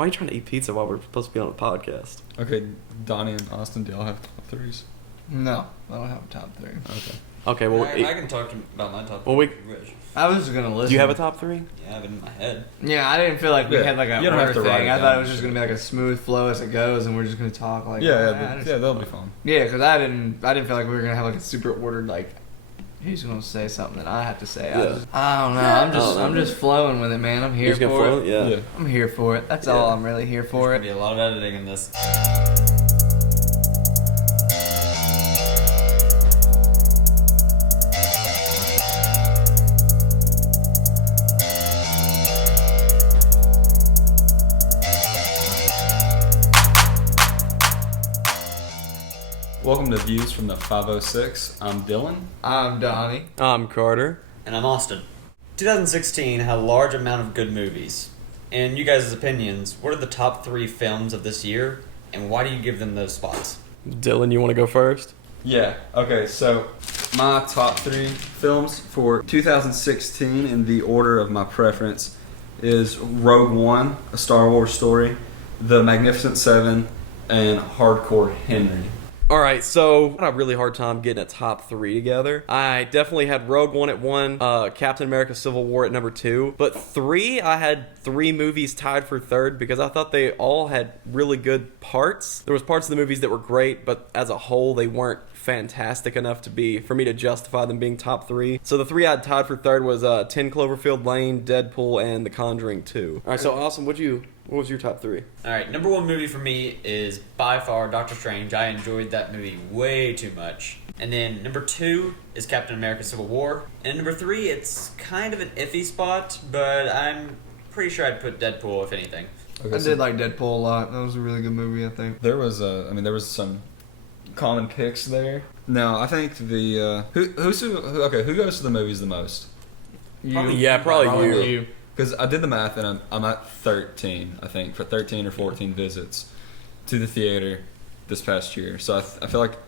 Why are you trying to eat pizza while we're supposed to be on a podcast? Okay, Donnie and Austin, do y'all have top threes? No, I don't have a top three. Okay. Okay, well, I can talk about my top three Well, if you wish. I was just gonna listen. do you have a top three? Yeah, I have it in my head. Yeah, I didn't feel like we Yeah, had like a you don't have order to write thing. it I thought down. it was just gonna be like a smooth flow as it goes, and we're just gonna talk like. Yeah, that'll be fun. Yeah, because I didn't feel like we were gonna have like a super ordered like. He's gonna say something that I have to say. Yeah. I don't know. I'm just flowing with it, man. I'm here You're just for gonna it. flow? Yeah. I'm here for it. That's Yeah. all I'm really here for. There's It. gonna be a lot of editing in this. Welcome to Views from the 506. I'm Dylan. I'm Donnie. I'm Carter. And I'm Austin. 2016 had a large amount of good movies. In you guys' opinions, what are the top 3 films of this year, and why do you give them those spots? Dylan, you want to go first? Yeah, okay, so my top 3 films for 2016 in the order of my preference is Rogue One, A Star Wars Story, The Magnificent Seven, and Hardcore Henry. All right, so I had a really hard time getting a top 3 together. I definitely had Rogue One at 1, Captain America: Civil War at number 2, but 3, I had 3 movies tied for 3rd because I thought they all had really good parts. There was parts of the movies that were great, but as a whole, they weren't fantastic enough for me to justify them being top 3. So the 3 I had tied for 3rd was 10 Cloverfield Lane, Deadpool, and The Conjuring 2. All right, so Austin, what was your top 3? Alright, number 1 movie for me is by far Doctor Strange. I enjoyed that movie way too much. And then number 2 is Captain America: Civil War. And number 3, it's kind of an iffy spot, but I'm pretty sure I'd put Deadpool if anything. Okay, I did like Deadpool a lot. That was a really good movie, I think. There was some common picks there. No, I think the who goes to the movies the most? You. Yeah, probably you. Because I did the math and I'm at 13, I think, for 13 or 14 visits to the theater this past year. So I feel like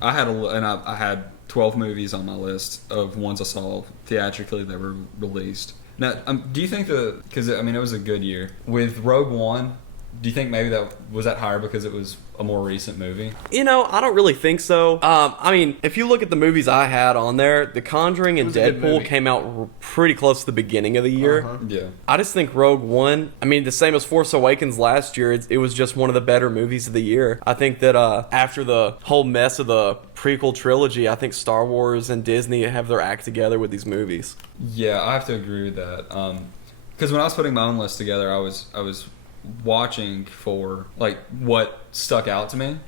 I had 12 movies on my list of ones I saw theatrically that were released. Now, do you think because it was a good year with Rogue One? Do you think maybe that was higher because it was a more recent movie? I don't really think so. If you look at the movies I had on there, The Conjuring and Deadpool came out pretty close to the beginning of the year. Uh-huh. Yeah. I just think Rogue One, the same as Force Awakens last year, it was just one of the better movies of the year. I think that after the whole mess of the prequel trilogy, I think Star Wars and Disney have their act together with these movies. Yeah, I have to agree with that. Because when I was putting my own list together, I was watching for like what stuck out to me,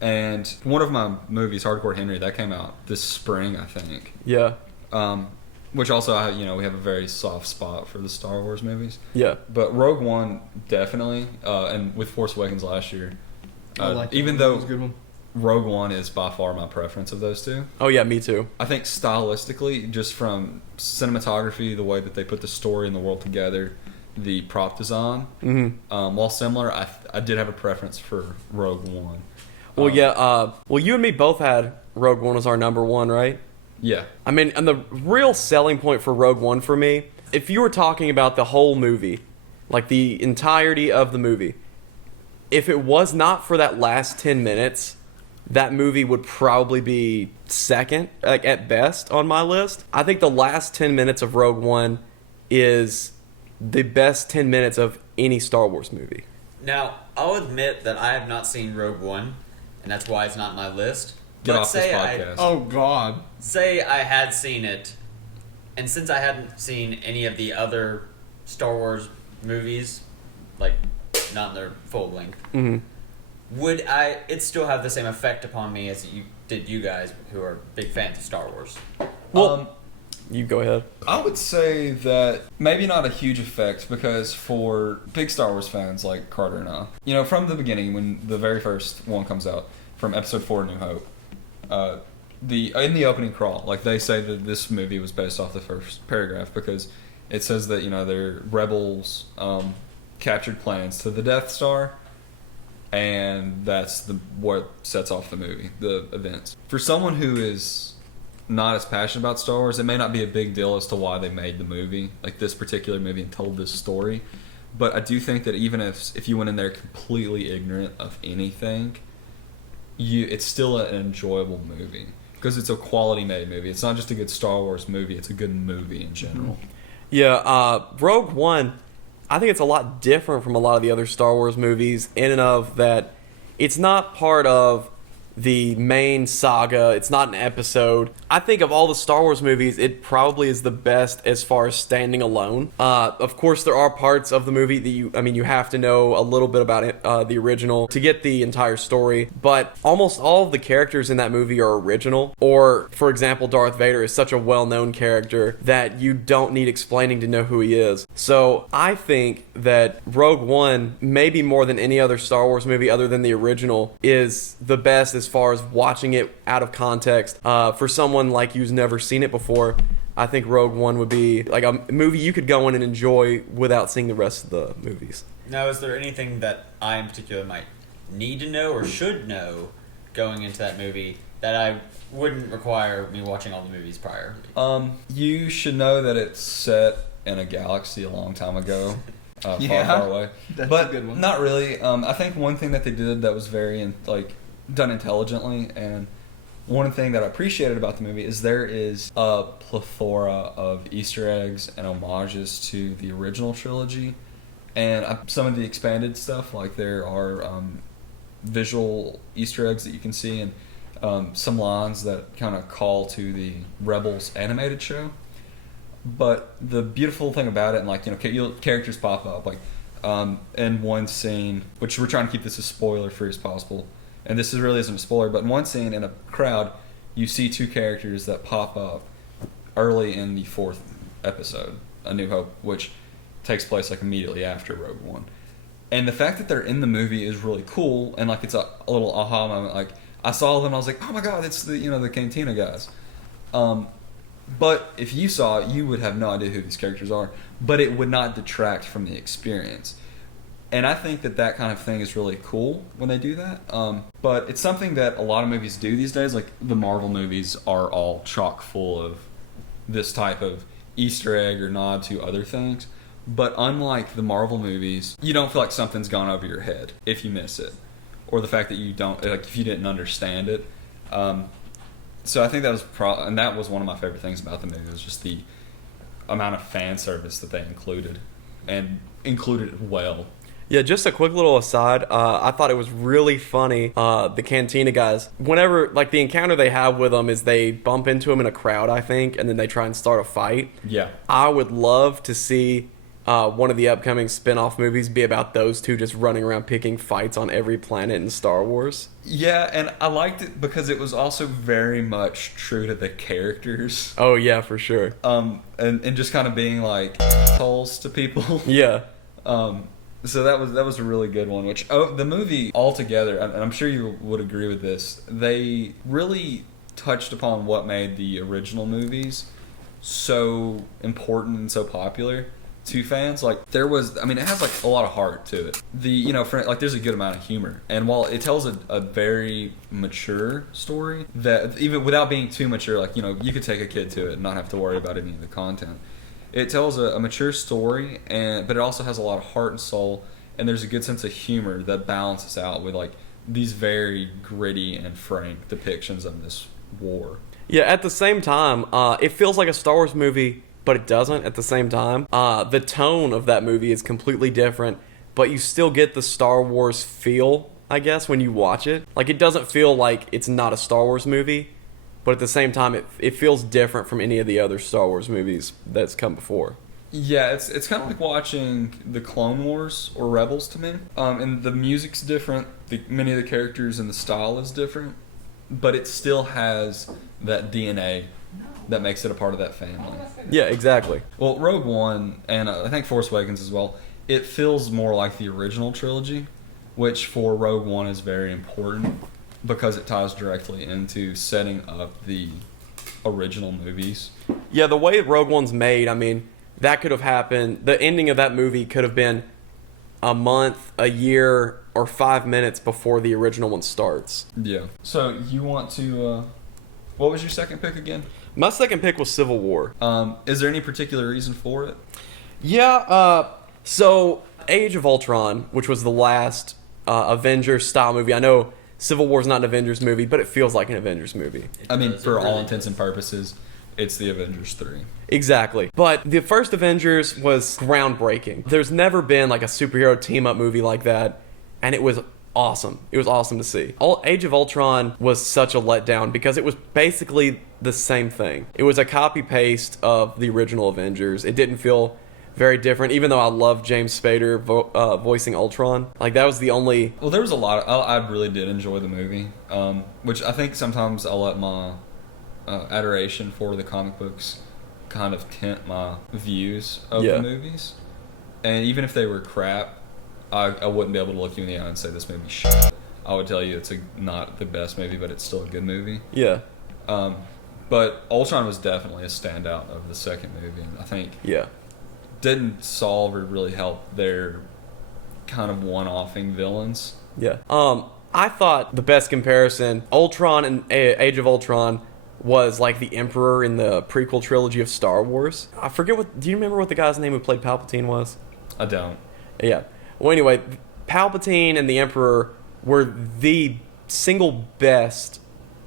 and one of my movies, Hardcore Henry, that came out this spring, I think. Yeah. Which also, we have a very soft spot for the Star Wars movies. Yeah. But Rogue One definitely, and with Force Awakens last year, even though it was a good one. Rogue One is by far my preference of those two. Oh yeah, me too. I think stylistically, just from cinematography, the way that they put the story and the world together, the prop design, while similar, I did have a preference for Rogue One. Well, you and me both had Rogue One as our number 1, right? Yeah. And the real selling point for Rogue One for me, if you were talking about the whole movie, like the entirety of the movie, if it was not for that last 10 minutes, that movie would probably be second, like at best, on my list. I think the last 10 minutes of Rogue One is the best 10 minutes of any Star Wars movie. Now, I'll admit that I have not seen Rogue One, and that's why it's not on my list. Get but off this podcast. Oh God. Say I had seen it, and since I hadn't seen any of the other Star Wars movies, like not in their full length, would it still have the same effect upon me as you guys who are big fans of Star Wars? Well, you go ahead. I would say that maybe not a huge effect, because for big Star Wars fans like Carter and I, from the beginning, when the very first one comes out, from Episode 4, New Hope, in the opening crawl, like they say that this movie was based off the first paragraph, because it says that their rebels captured plans to the Death Star, and that's what sets off the movie, the events. For someone who is not as passionate about Star Wars, it may not be a big deal as to why they made the movie, like this particular movie, and told this story. But I do think that even if you went in there completely ignorant of anything, it's still an enjoyable movie because it's a quality made movie. It's not just a good Star Wars movie; it's a good movie in general. Yeah, Rogue One, I think it's a lot different from a lot of the other Star Wars movies in and of that it's not part of the main saga. It's not an episode. I think of all the Star Wars movies, it probably is the best as far as standing alone. Of course, there are parts of the movie that you have to know a little bit about it, the original to get the entire story. But almost all of the characters in that movie are original. Or, for example, Darth Vader is such a well-known character that you don't need explaining to know who he is. So I think that Rogue One, maybe more than any other Star Wars movie other than the original, is the best as far as watching it out of context. For someone like you who's never seen it before, I think Rogue One would be like a movie you could go in and enjoy without seeing the rest of the movies. Now, is there anything that I in particular might need to know or should know going into that movie that I wouldn't require me watching all the movies prior? You should know that it's set in a galaxy a long time ago. Far away. That's but a good one. Not really. I think one thing that they did that was very done intelligently, and one thing that I appreciated about the movie is there is a plethora of Easter eggs and homages to the original trilogy, and some of the expanded stuff, like there are visual Easter eggs that you can see, and some lines that kind of call to the Rebels animated show. But the beautiful thing about it, and characters pop up, in one scene, which we're trying to keep this as spoiler-free as possible, and this really isn't a spoiler, but in one scene in a crowd, you see two characters that pop up early in the 4th episode, A New Hope, which takes place immediately after Rogue One. And the fact that they're in the movie is really cool, and it's a little aha moment. I saw them, and I was like, oh my god, it's the Cantina guys. But if you saw it, you would have no idea who these characters are, but it would not detract from the experience. And I think that kind of thing is really cool when they do that. But it's something that a lot of movies do these days. Like the Marvel movies are all chock full of this type of Easter egg or nod to other things. But unlike the Marvel movies, you don't feel like something's gone over your head if you miss it, or the fact that you don't, if you didn't understand it. So I think that was and that was one of my favorite things about the movie, was just the amount of fan service that they included, and included it well. Yeah, just a quick little aside. I thought it was really funny. The Cantina guys, whenever the encounter they have with them is they bump into them in a crowd, I think, and then they try and start a fight. Yeah, I would love to see one of the upcoming spin-off movies be about those two just running around picking fights on every planet in Star Wars. Yeah, and I liked it because it was also very much true to the characters. Oh yeah, for sure. And just kind of being assholes to people. Yeah. So that was a really good one. Which the movie altogether, and I'm sure you would agree with this, they really touched upon what made the original movies so important and so popular to fans. It has a lot of heart to it. There's a good amount of humor, and while it tells a very mature story, that even without being too mature, you could take a kid to it and not have to worry about any of the content. It tells a mature story, but it also has a lot of heart and soul, and there's a good sense of humor that balances out with these very gritty and frank depictions of this war. Yeah, at the same time, it feels like a Star Wars movie, but it doesn't at the same time. The tone of that movie is completely different, but you still get the Star Wars feel, I guess, when you watch it. It doesn't feel like it's not a Star Wars movie, but at the same time, it feels different from any of the other Star Wars movies that's come before. Yeah, it's kind of like watching the Clone Wars or Rebels to me. And the music's different, many of the characters and the style is different, but it still has that DNA that makes it a part of that family. Yeah, exactly. Well, Rogue One, and I think Force Awakens as well, it feels more like the original trilogy, which for Rogue One is very important because it ties directly into setting up the original movies. Yeah, the way Rogue One's made, that could have happened. The ending of that movie could have been a month, a year, or 5 minutes before the original one starts. Yeah. So you want to... what was your second pick again? My second pick was Civil War. Is there any particular reason for it? Yeah, So, Age of Ultron, which was the last Avengers style movie. I know Civil War's not an Avengers movie, but it feels like an Avengers movie. I mean, It for all really intents does. and purposes, it's the Avengers 3. Exactly. But the first Avengers was groundbreaking. There's never been like a superhero team up movie like that, and it was awesome. It was awesome to see. Age of Ultron was such a letdown because it was basically the same thing. It was a copy paste of the original Avengers. It didn't feel very different, even though I love James Spader voicing Ultron. Like, that was the only... Well, there was a lot. I really did enjoy the movie, which I think sometimes I'll let my adoration for the comic books kind of tint my views of Yeah. the movies. And even if they were crap, I wouldn't be able to look you in the eye and say this movie's shit. I would tell you it's not the best movie, but it's still a good movie. Yeah. But Ultron was definitely a standout of the second movie, and I think Yeah. didn't solve or really help their kind of one-offing villains. Yeah. I thought the best comparison, Ultron and Age of Ultron, was like the Emperor in the prequel trilogy of Star Wars. I forget what... Do you remember what the guy's name who played Palpatine was? I don't. Yeah. Well, anyway, Palpatine and the Emperor were the single best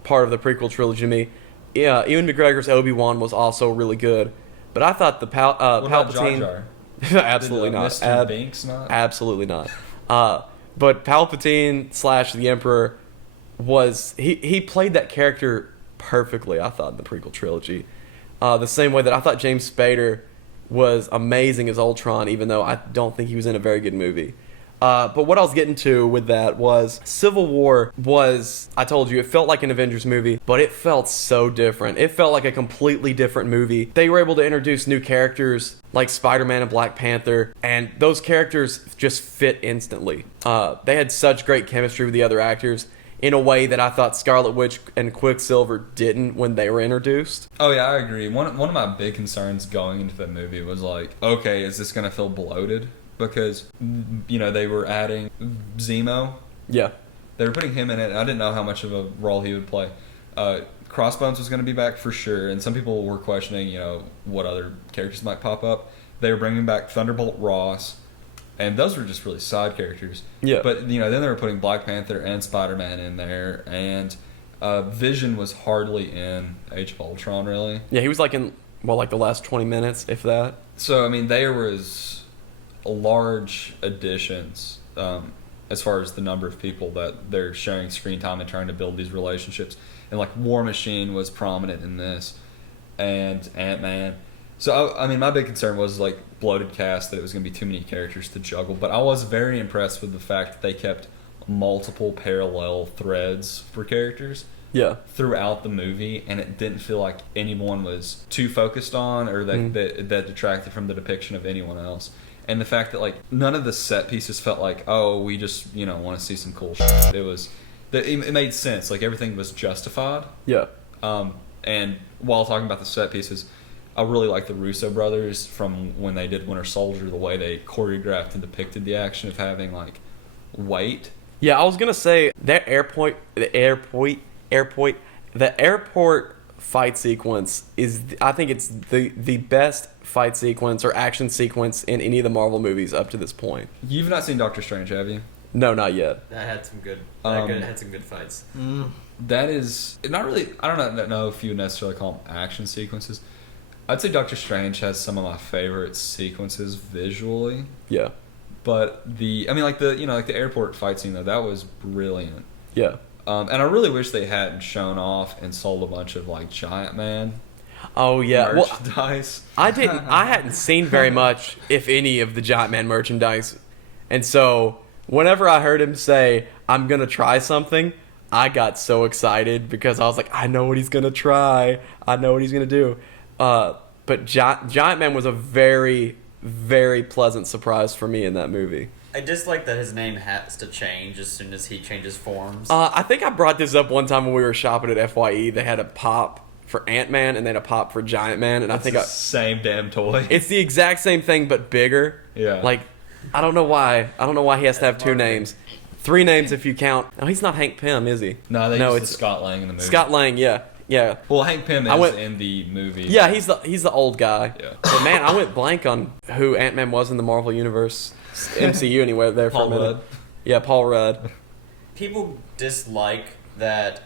part of the prequel trilogy to me. Yeah, Ewan McGregor's Obi-Wan was also really good. But I thought the What about Jar Palpatine... Jar? Absolutely Did, not. Mr. Binks not? Absolutely not. But Palpatine / the Emperor was... He played that character perfectly, I thought, in the prequel trilogy. The same way that I thought James Spader was amazing as Ultron, even though I don't think he was in a very good movie. But what I was getting to with that was Civil War was, I told you, it felt like an Avengers movie, but it felt so different. It felt like a completely different movie. They were able to introduce new characters like Spider-Man and Black Panther, and those characters just fit instantly. They had such great chemistry with the other actors in a way that I thought Scarlet Witch and Quicksilver didn't when they were introduced. Oh yeah, I agree. One of my big concerns going into the movie was like, okay, is this gonna feel bloated? Because they were adding Zemo. Yeah. They were putting him in it. I didn't know how much of a role he would play. Crossbones was going to be back for sure, and some people were questioning, what other characters might pop up. They were bringing back Thunderbolt Ross, and those were just really side characters. Yeah. But then they were putting Black Panther and Spider-Man in there, and Vision was hardly in Age of Ultron, really. Yeah, he was like in, like the last 20 minutes, if that. So, I mean, there was large additions as far as the number of people that they're sharing screen time and trying to build these relationships. And, like, War Machine was prominent in this, and Ant-Man. So, I mean, my big concern was, like, bloated cast, that it was going to be too many characters to juggle. But I was very impressed with the fact that they kept multiple parallel threads for characters. Yeah. Throughout the movie, and it didn't feel like anyone was too focused on or that detracted from the depiction of anyone else. And the fact that, like, none of the set pieces felt like, oh, we just, want to see some cool shit. It made sense. Like, everything was justified. Yeah. And while talking about the set pieces, I really like the Russo brothers from when they did Winter Soldier, the way they choreographed and depicted the action of having, like, weight. Yeah, I was going to say, that the airport fight sequence is, I think it's the best fight sequence or action sequence in any of the Marvel movies up to this point. You've not seen Doctor Strange, have you? No, not yet. That had some good. Had some good fights. That is not really. I don't know if you would necessarily call them action sequences. I'd say Doctor Strange has some of my favorite sequences visually. Yeah. But the airport fight scene though, that was brilliant. Yeah. And I really wish they hadn't shown off and sold a bunch of like Giant Man. Oh yeah. Merchandise. Well, I hadn't seen very much, if any, of the Giant Man merchandise, and so whenever I heard him say, "I'm gonna try something," I got so excited because I was like, "I know what he's gonna try. I know what he's gonna do." But Giant Man was a very, very pleasant surprise for me in that movie. I dislike that his name has to change as soon as he changes forms. I think I brought this up one time when we were shopping at FYE. They had a pop for Ant-Man and then a pop for Giant Man, and I think the same damn toy. it's the exact same thing but bigger. Yeah. Like, I don't know why. I don't know why he has to have two names. 3 names if you count. Oh, he's not Hank Pym, is he? No, they No, used it's Scott Lang in the movie. Scott Lang, yeah. Yeah. Well, Hank Pym I is went- in the movie. Yeah, he's the old guy. Yeah. But man, I went blank on who Ant-Man was in the Marvel Universe, MCU anyway. There for Paul a minute. Rudd. Yeah, Paul Rudd. People dislike that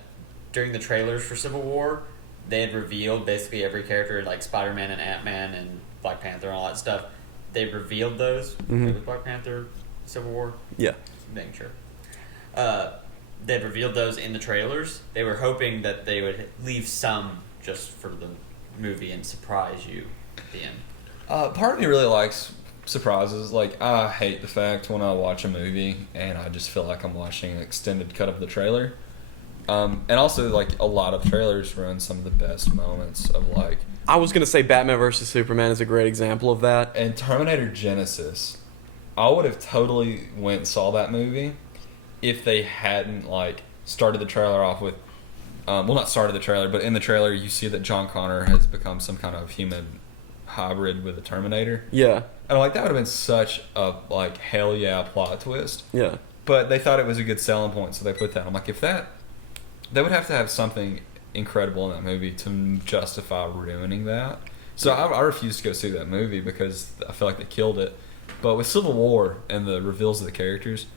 during the trailers for Civil War, they had revealed basically every character, like Spider-Man and Ant-Man and Black Panther and all that stuff. They revealed those. Mhm. It was Black Panther, Civil War. Yeah. Just making sure. They'd revealed those in the trailers. They were hoping that they would leave some just for the movie and surprise you at the end. Part of me really likes surprises. Like, I hate the fact when I watch a movie and I just feel like I'm watching an extended cut of the trailer. And also, like, a lot of trailers ruin some of the best moments of, like... I was gonna say Batman vs Superman is a great example of that. And Terminator Genesis, I would have totally went and saw that movie if they hadn't, like, started the trailer off with... well, not started the trailer, but in the trailer you see that John Connor has become some kind of human hybrid with a Terminator. Yeah. And, like, that would have been such a, like, hell yeah plot twist. Yeah. But they thought it was a good selling point, so they put that. I'm like, if that... They would have to have something incredible in that movie to justify ruining that. So I refuse to go see that movie because I feel like they killed it. But with Civil War and the reveals of the characters,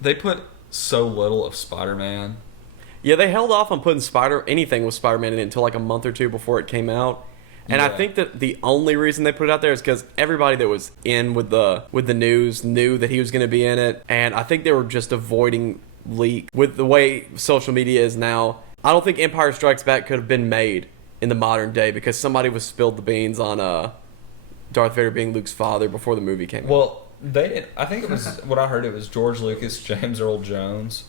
they put so little of Spider-Man. Yeah, they held off on putting anything with Spider-Man in it until like a month or two before it came out. And I Yeah. think that the only reason they put it out there is because everybody that was in with the news knew that he was going to be in it. And I think they were just avoiding leak. With the way social media is now, I don't think Empire Strikes Back could have been made in the modern day because somebody was spilled the beans on Darth Vader being Luke's father before the movie came out. Well, they didn't, I think it was, what I heard, it was George Lucas, James Earl Jones,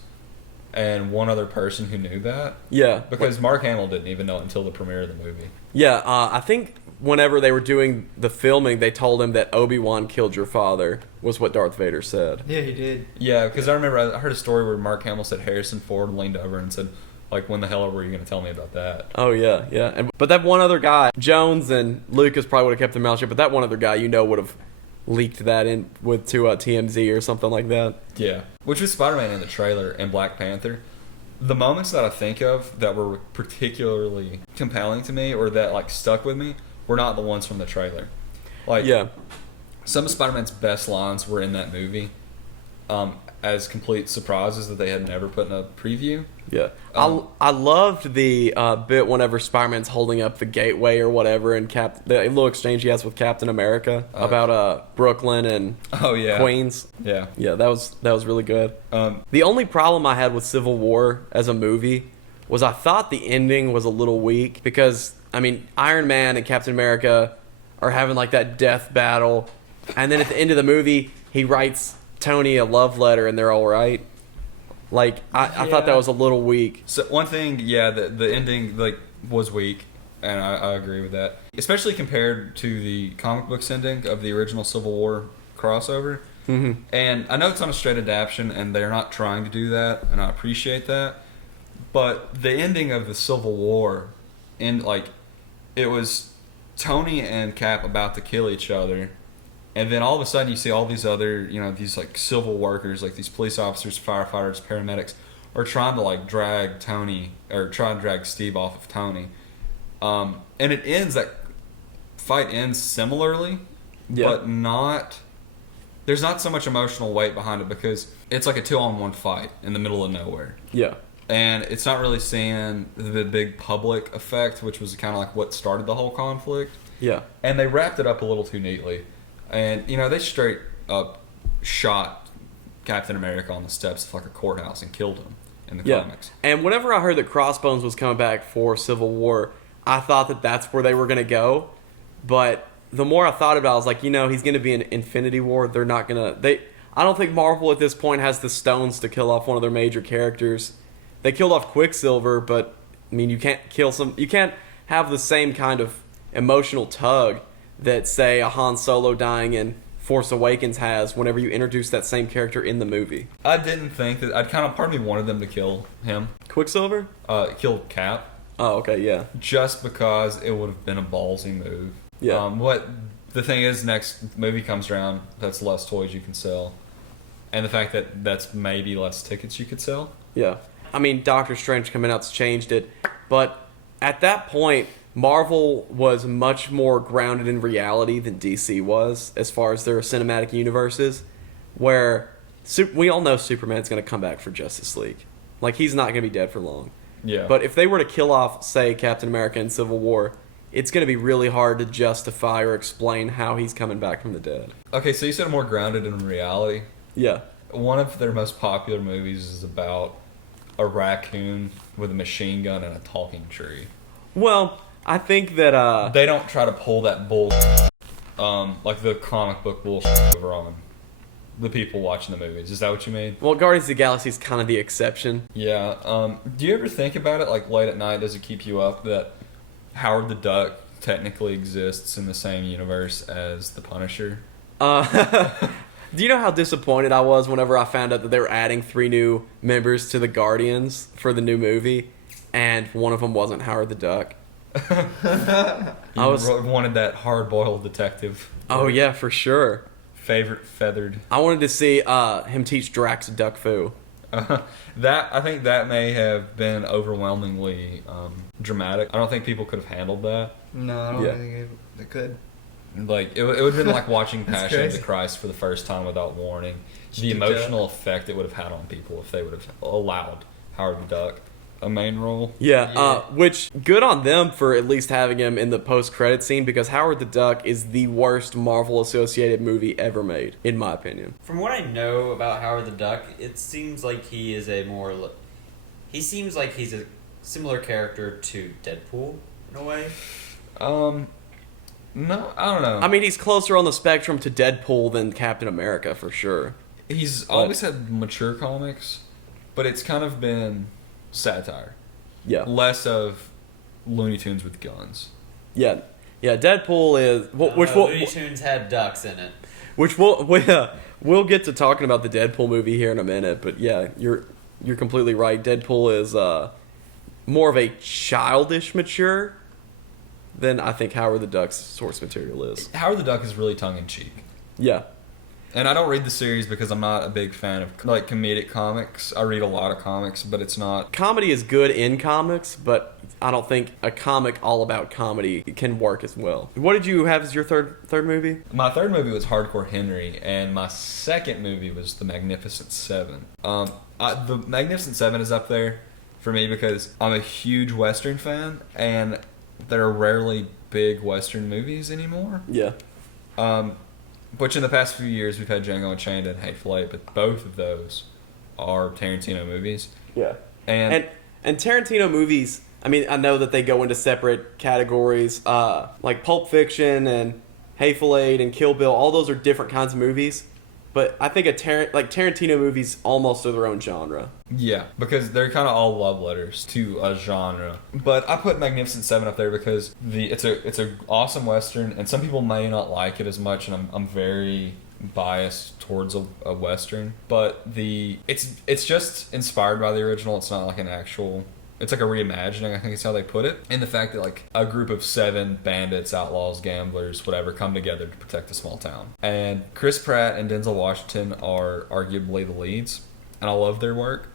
and one other person who knew that. Yeah. Because Mark Hamill didn't even know it until the premiere of the movie. Yeah, I think whenever they were doing the filming, they told him that Obi-Wan killed your father, was what Darth Vader said. Yeah, he did. Yeah, because I remember I heard a story where Mark Hamill said Harrison Ford leaned over and said, like, when the hell were you going to tell me about that? Oh, yeah, yeah. But that one other guy, Jones and Lucas probably would have kept their mouth shut, but that one other guy, would have leaked that in to TMZ or something like that. Yeah. Which was Spider-Man in the trailer and Black Panther. The moments that I think of that were particularly compelling to me or that, like, stuck with me were not the ones from the trailer. Like, Yeah. some of Spider-Man's best lines were in that movie as complete surprises that they had never put in a preview. Yeah. I loved the bit whenever Spider-Man's holding up the gateway or whatever and the little exchange he has with Captain America about Brooklyn and Oh, yeah. Queens. Yeah. Yeah, that was really good. The only problem I had with Civil War as a movie was I thought the ending was a little weak because, I mean, Iron Man and Captain America are having like that death battle, and then at the end of the movie, he writes Tony a love letter and they're all right. Like, I thought that was a little weak. So one thing, yeah, the ending like was weak, and I agree with that. Especially compared to the comic books ending of the original Civil War crossover. Mm-hmm. And I know it's not a straight adaptation, and they're not trying to do that, and I appreciate that. But the ending of the Civil War, it was Tony and Cap about to kill each other. And then all of a sudden you see all these other, these like civil workers, like these police officers, firefighters, paramedics, are trying to like drag Steve off of Tony. And that fight ends similarly, but there's not so much emotional weight behind it because it's like a 2-on-1 fight in the middle of nowhere. Yeah. And it's not really seeing the big public effect, which was kind of like what started the whole conflict. Yeah. And they wrapped it up a little too neatly. And, they straight up shot Captain America on the steps of like a courthouse and killed him in the comics. And whenever I heard that Crossbones was coming back for Civil War, I thought that that's where they were going to go. But the more I thought about it, I was like, he's going to be in Infinity War. They're not going to... I don't think Marvel at this point has the stones to kill off one of their major characters. They killed off Quicksilver, but, I mean, you can't have the same kind of emotional tug that, say, a Han Solo dying in Force Awakens has whenever you introduce that same character in the movie. I didn't think that... part of me wanted them to kill him. Quicksilver? Kill Cap. Oh, okay, yeah. Just because it would have been a ballsy move. Yeah. What the thing is, next movie comes around, that's less toys you can sell. And the fact that that's maybe less tickets you could sell. Yeah. I mean, Doctor Strange coming out's changed it, but at that point, Marvel was much more grounded in reality than DC was as far as their cinematic universes, where we all know Superman's going to come back for Justice League. Like, he's not going to be dead for long. Yeah. But if they were to kill off, say, Captain America in Civil War, it's going to be really hard to justify or explain how he's coming back from the dead. Okay, so you said more grounded in reality. Yeah. One of their most popular movies is about a raccoon with a machine gun and a talking tree. Well, I think that They don't try to pull that bull, like the comic book bullshit over on the people watching the movies. Is that what you mean? well, Guardians of the Galaxy is kind of the exception. Yeah. Do you ever think about it, like late at night, does it keep you up that Howard the Duck technically exists in the same universe as the Punisher? Do you know how disappointed I was whenever I found out that they were adding 3 new members to the Guardians for the new movie, and one of them wasn't Howard the Duck? You wanted that hard-boiled detective. Oh yeah, for sure. Favorite feathered. I wanted to see him teach Drax duck foo. That I think that may have been overwhelmingly dramatic. I don't think people could have handled that. No, I don't Yeah. think they could. Like it would have been like watching That's Passion of the crazy. Christ for the first time without warning. The Duck. emotional effect it would have had on people if they would have allowed Howard the Duck a main role. Yeah, which good on them for at least having him in the post-credit scene, because Howard the Duck is the worst Marvel-associated movie ever made, in my opinion. From what I know about Howard the Duck, it seems like he is he seems like he's a similar character to Deadpool in a way. No, I don't know. I mean, he's closer on the spectrum to Deadpool than Captain America, for sure. He's always had mature comics, but it's kind of been satire. Yeah. Less of Looney Tunes with guns. Yeah. Yeah, Deadpool is... Looney Tunes had ducks in it. We'll get to talking about the Deadpool movie here in a minute, but yeah, you're completely right. Deadpool is more of a childish mature than I think Howard the Duck's source material is. Howard the Duck is really tongue-in-cheek. Yeah. And I don't read the series because I'm not a big fan of like comedic comics. I read a lot of comics, but it's not... Comedy is good in comics, but I don't think a comic all about comedy can work as well. What did you have as your third movie? My third movie was Hardcore Henry, and my second movie was The Magnificent Seven. The Magnificent Seven is up there for me because I'm a huge Western fan, and there are rarely big Western movies anymore. Yeah. Which in the past few years we've had Django Unchained and Hateful Eight, but both of those are Tarantino movies. Yeah. And Tarantino movies, I mean, I know that they go into separate categories, like Pulp Fiction and Hateful Eight and Kill Bill. All those are different kinds of movies, but I think Tarantino movies almost are their own genre. yeah, because they're kind of all love letters to a genre. But I put Magnificent Seven up there because it's a awesome Western, and some people may not like it as much, and I'm very biased towards a Western. But it's just inspired by the original. It's not like an actual... It's like a reimagining, I think is how they put it. And the fact that like a group of 7 bandits, outlaws, gamblers, whatever, come together to protect a small town. And Chris Pratt and Denzel Washington are arguably the leads. And I love their work.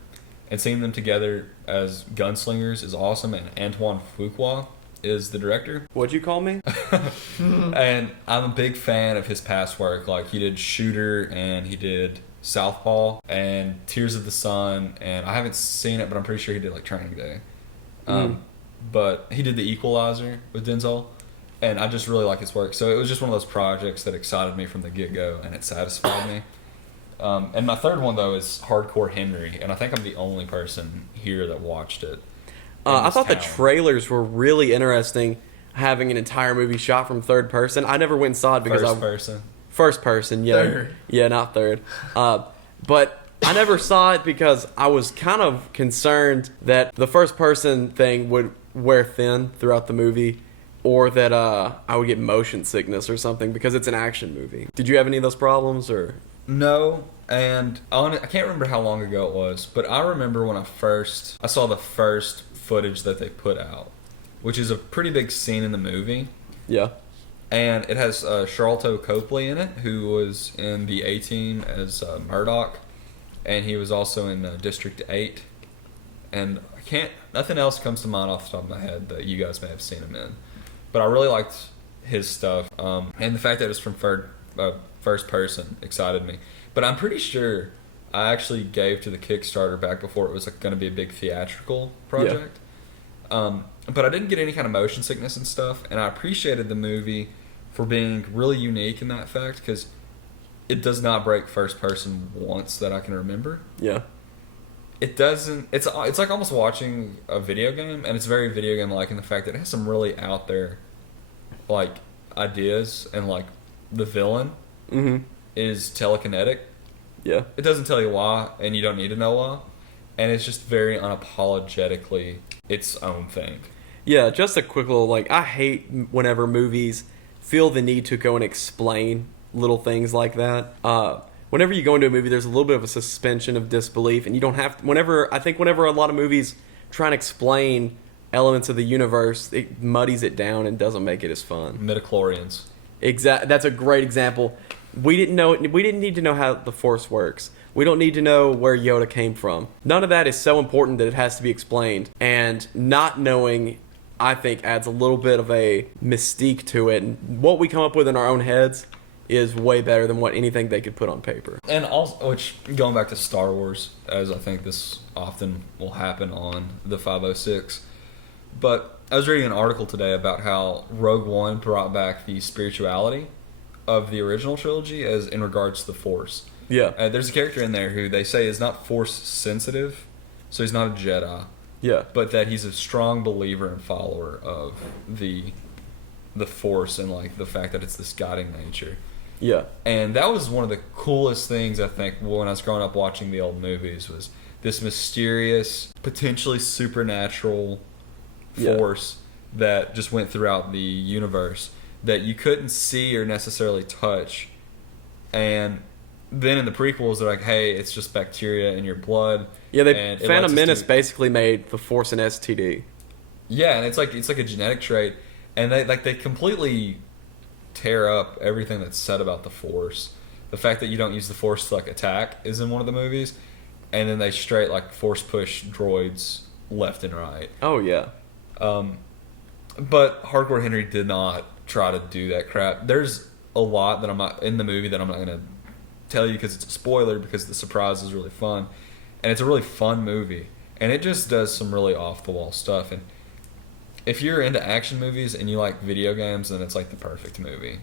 And seeing them together as gunslingers is awesome. And Antoine Fuqua is the director. What'd you call me? And I'm a big fan of his past work. Like he did Shooter and he did Southpaw and Tears of the Sun, and I haven't seen it, but I'm pretty sure he did like Training Day. But he did The Equalizer with Denzel, and I just really like his work. So it was just one of those projects that excited me from the get-go, and it satisfied me. And my third one, though, is Hardcore Henry, and I think I'm the only person here that watched it. I thought the trailers were really interesting, having an entire movie shot from third person. I never went and saw it because First person, yeah. Third. Yeah, not third. But I never saw it because I was kind of concerned that the first person thing would wear thin throughout the movie, or that I would get motion sickness or something because it's an action movie. Did you have any of those problems, or? No, and I can't remember how long ago it was, but I remember when I saw the first footage that they put out, which is a pretty big scene in the movie. Yeah. And it has Charlton Copley in it, who was in the A-Team as Murdoch, and he was also in District 8. and nothing else comes to mind off the top of my head that you guys may have seen him in. But I really liked his stuff, and the fact that it was from first person excited me. But I'm pretty sure I actually gave to the Kickstarter back before it was going to be a big theatrical project. Yeah. But I didn't get any kind of motion sickness and stuff, and I appreciated the movie for being really unique in that fact, because it does not break first person once that I can remember. Yeah. It doesn't. It's like almost watching a video game, and it's very video game like in the fact that it has some really out there, like, ideas, and like the villain is telekinetic. Yeah. It doesn't tell you why, and you don't need to know why, and it's just very unapologetically its own thing. Yeah, just a quick little, like, I hate whenever movies feel the need to go and explain little things like that. Whenever you go into a movie, there's a little bit of a suspension of disbelief, and you don't have to, whenever a lot of movies try and explain elements of the universe, it muddies it down and doesn't make it as fun. Midichlorians. That's a great example. We didn't need to know how the Force works. We don't need to know where Yoda came from. None of that is so important that it has to be explained. And not knowing, I think, adds a little bit of a mystique to it. And what we come up with in our own heads is way better than what anything they could put on paper. And also, which, going back to Star Wars, as I think this often will happen on the 506, but I was reading an article today about how Rogue One brought back the spirituality of the original trilogy as in regards to the Force. Yeah. There's a character in there who they say is not Force sensitive, so he's not a Jedi. Yeah. But that he's a strong believer and follower of the Force and like the fact that it's this guiding nature. Yeah. And that was one of the coolest things, I think, when I was growing up watching the old movies, was this mysterious, potentially supernatural force that just went throughout the universe that you couldn't see or necessarily touch. And then in the prequels, they're like, hey, it's just bacteria in your blood. Yeah, Phantom Menace basically made the Force an STD. Yeah, and it's like a genetic trait. And they completely tear up everything that's said about the Force. The fact that you don't use the Force to like attack is in one of the movies, and then they straight like Force push droids left and right. Oh yeah. But Hardcore Henry did not try to do that crap. There's a lot that I'm not in the movie that I'm not gonna tell you because it's a spoiler, because the surprise is really fun, and it's a really fun movie, and it just does some really off the wall stuff. And if you're into action movies and you like video games, then it's like the perfect movie.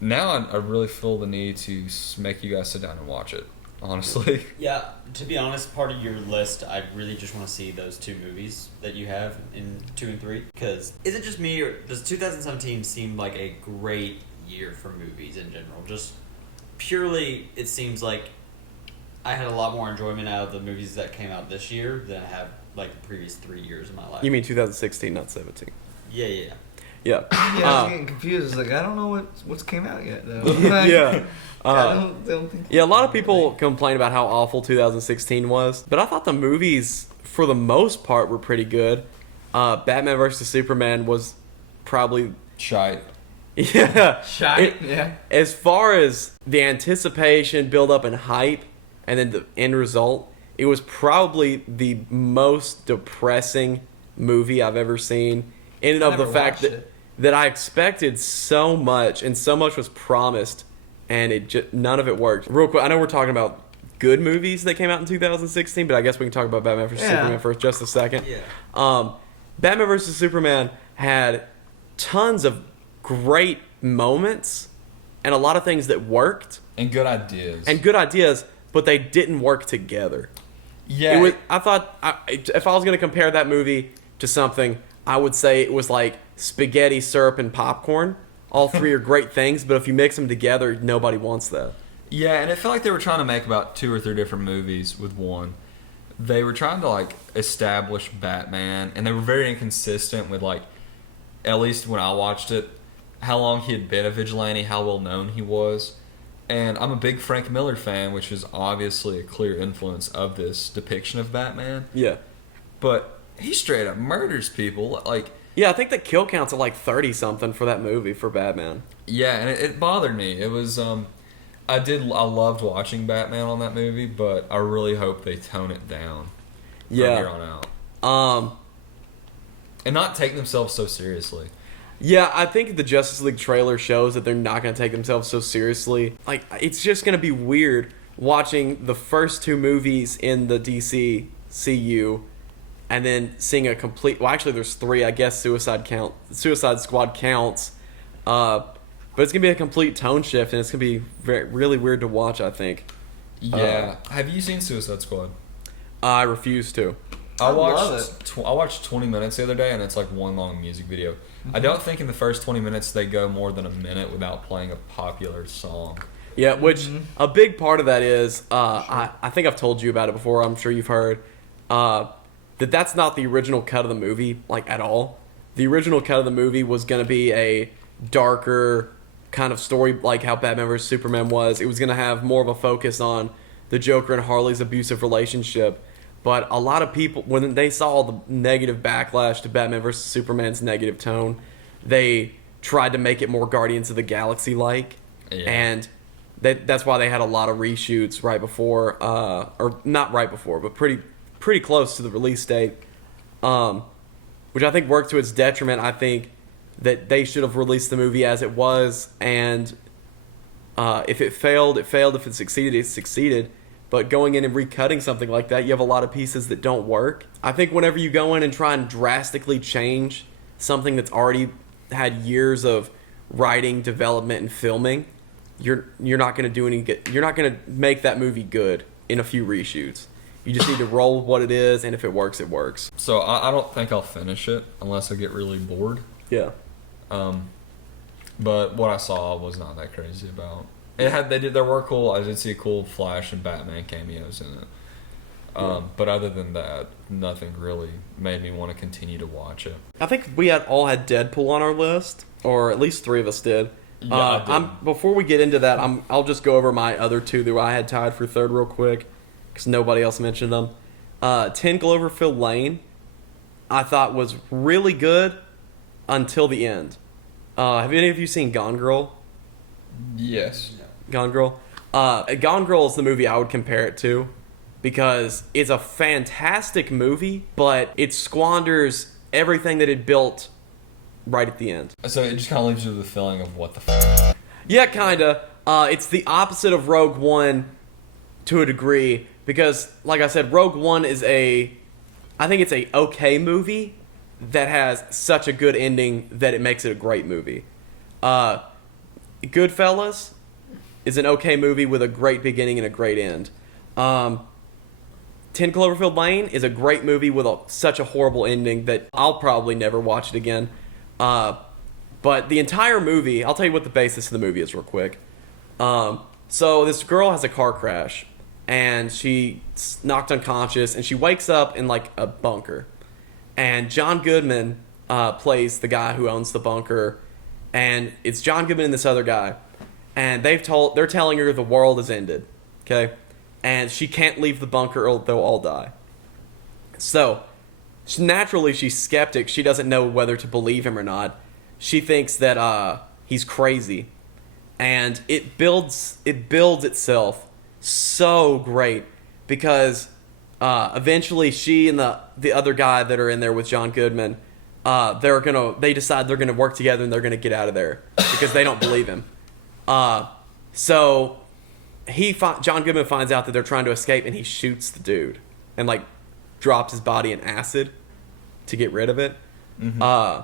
Now I really feel the need to make you guys sit down and watch it, honestly. Yeah, to be honest, part of your list, I really just want to see those two movies that you have in 2 and 3. Because is it just me, or does 2017 seem like a great year for movies in general? Just purely, it seems like I had a lot more enjoyment out of the movies that came out this year than I have like the previous 3 years of my life. You mean 2016, not 17? Yeah. Yeah. Yeah, I was getting confused. Like, I don't know what's came out yet, though. Like, yeah. I don't think. Yeah, a lot of people complain about how awful 2016 was, but I thought the movies, for the most part, were pretty good. Batman vs. Superman was probably... Shite. Yeah. Shite, yeah. As far as the anticipation, build-up, and hype, and then the end result, it was probably the most depressing movie I've ever seen, in and of the fact that I expected so much, and so much was promised, and none of it worked. Real quick, I know we're talking about good movies that came out in 2016, but I guess we can talk about Batman vs. Superman for just a second. Yeah. Batman vs. Superman had tons of great moments and a lot of things that worked. And good ideas. But they didn't work together. Yeah. I thought, if I was going to compare that movie to something, I would say it was like spaghetti, syrup, and popcorn. All three are great things, but if you mix them together, nobody wants that. Yeah, and it felt like they were trying to make about 2 or 3 different movies with one. They were trying to like establish Batman, and they were very inconsistent with, like, at least when I watched it, how long he had been a vigilante, how well known he was. And I'm a big Frank Miller fan, which is obviously a clear influence of this depiction of Batman. Yeah. But he straight up murders people. Like, yeah, I think the kill count's at like 30-something for that movie for Batman. Yeah, and it bothered me. It was, I loved watching Batman on that movie, but I really hope they tone it down from here on out. And not take themselves so seriously. Yeah, I think the Justice League trailer shows that they're not going to take themselves so seriously. Like, it's just going to be weird watching the first two movies in the DC CU and then seeing a complete... Well, actually, there's three. I guess Suicide Squad counts. But it's going to be a complete tone shift, and it's going to be really weird to watch, I think. Yeah. Have you seen Suicide Squad? I refuse to. I love watched 20 minutes the other day, and it's like one long music video. I don't think in the first 20 minutes they go more than a minute without playing a popular song. Yeah, which a big part of that is, I think I've told you about it before, I'm sure you've heard, that's not the original cut of the movie, like, at all. The original cut of the movie was going to be a darker kind of story, like how Batman vs. Superman was. It was going to have more of a focus on the Joker and Harley's abusive relationship. But a lot of people, when they saw the negative backlash to Batman vs. Superman's negative tone, they tried to make it more Guardians of the Galaxy-like. Yeah. And that's why they had a lot of reshoots right before, or not right before, but pretty close to the release date, which I think worked to its detriment. I think that they should have released the movie as it was, and if it failed, it failed. If it succeeded, it succeeded. But going in and recutting something like that, you have a lot of pieces that don't work. I think whenever you go in and try and drastically change something that's already had years of writing, development, and filming, you're not going to do any good. You're not going to make that movie good in a few reshoots. You just need to roll with what it is, and if it works, it works. So I don't think I'll finish it unless I get really bored. Yeah. But what I saw I was not that crazy about. There were cool. I did see cool Flash and Batman cameos in it. But other than that, nothing really made me want to continue to watch it. I think we all had Deadpool on our list, or at least three of us did. Yeah, I did. Before we get into that, I'll just go over my other two that I had tied for third real quick, because nobody else mentioned them. 10 Cloverfield Lane, I thought was really good until the end. Have any of you seen Gone Girl? Yes. Gone Girl? Gone Girl is the movie I would compare it to, because it's a fantastic movie, but it squanders everything that it built right at the end. So it just kind of leaves you with the feeling of what the fuck. Yeah, kinda. It's the opposite of Rogue One to a degree, because, like I said, Rogue One is I think it's a okay movie that has such a good ending that it makes it a great movie. Goodfellas is an okay movie with a great beginning and a great end. 10 Cloverfield Lane is a great movie with such a horrible ending that I'll probably never watch it again. But the entire movie, I'll tell you what the basis of the movie is real quick. So this girl has a car crash, and she's knocked unconscious, and she wakes up in like a bunker. And John Goodman plays the guy who owns the bunker, and it's John Goodman and this other guy. And they're telling her the world has ended, okay? And she can't leave the bunker or they'll all die. So, naturally, she's skeptic. She doesn't know whether to believe him or not. She thinks that he's crazy. And it builds itself so great, because eventually she and the other guy that are in there with John Goodman, they decide they're gonna work together and they're gonna get out of there because they don't believe him. So John Goodman finds out that they're trying to escape, and he shoots the dude and like drops his body in acid to get rid of it. Mm-hmm.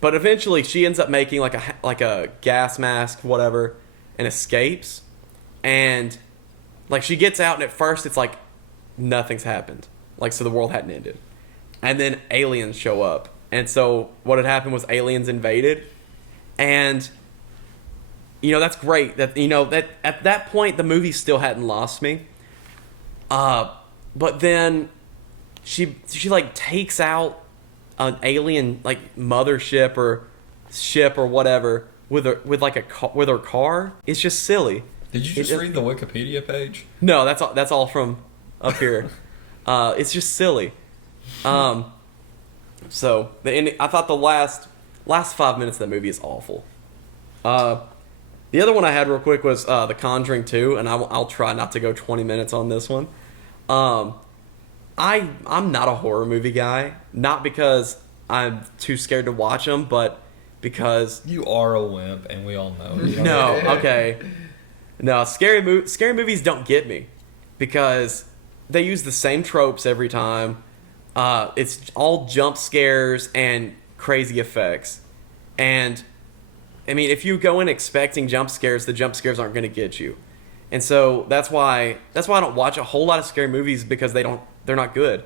But eventually she ends up making like a gas mask, whatever, and escapes. And like she gets out, and at first it's like nothing's happened, like so the world hadn't ended. And then aliens show up, and so what had happened was aliens invaded, and that's great. That that at that point the movie still hadn't lost me. But then she like takes out an alien like mothership or ship or whatever with her car. It's just silly. Did you just read the Wikipedia page? No, that's all from up here. It's just silly. So the ending, I thought the last 5 minutes of that movie is awful. The other one I had real quick was The Conjuring 2, and I'll try not to go 20 minutes on this one. I'm not a horror movie guy. Not because I'm too scared to watch them, but because You are a wimp, and we all know. You don't no, okay, no, scary movies don't get me because they use the same tropes every time. It's all jump scares and crazy effects, and I mean, if you go in expecting jump scares, the jump scares aren't going to get you. And so that's why I don't watch a whole lot of scary movies because they're not good.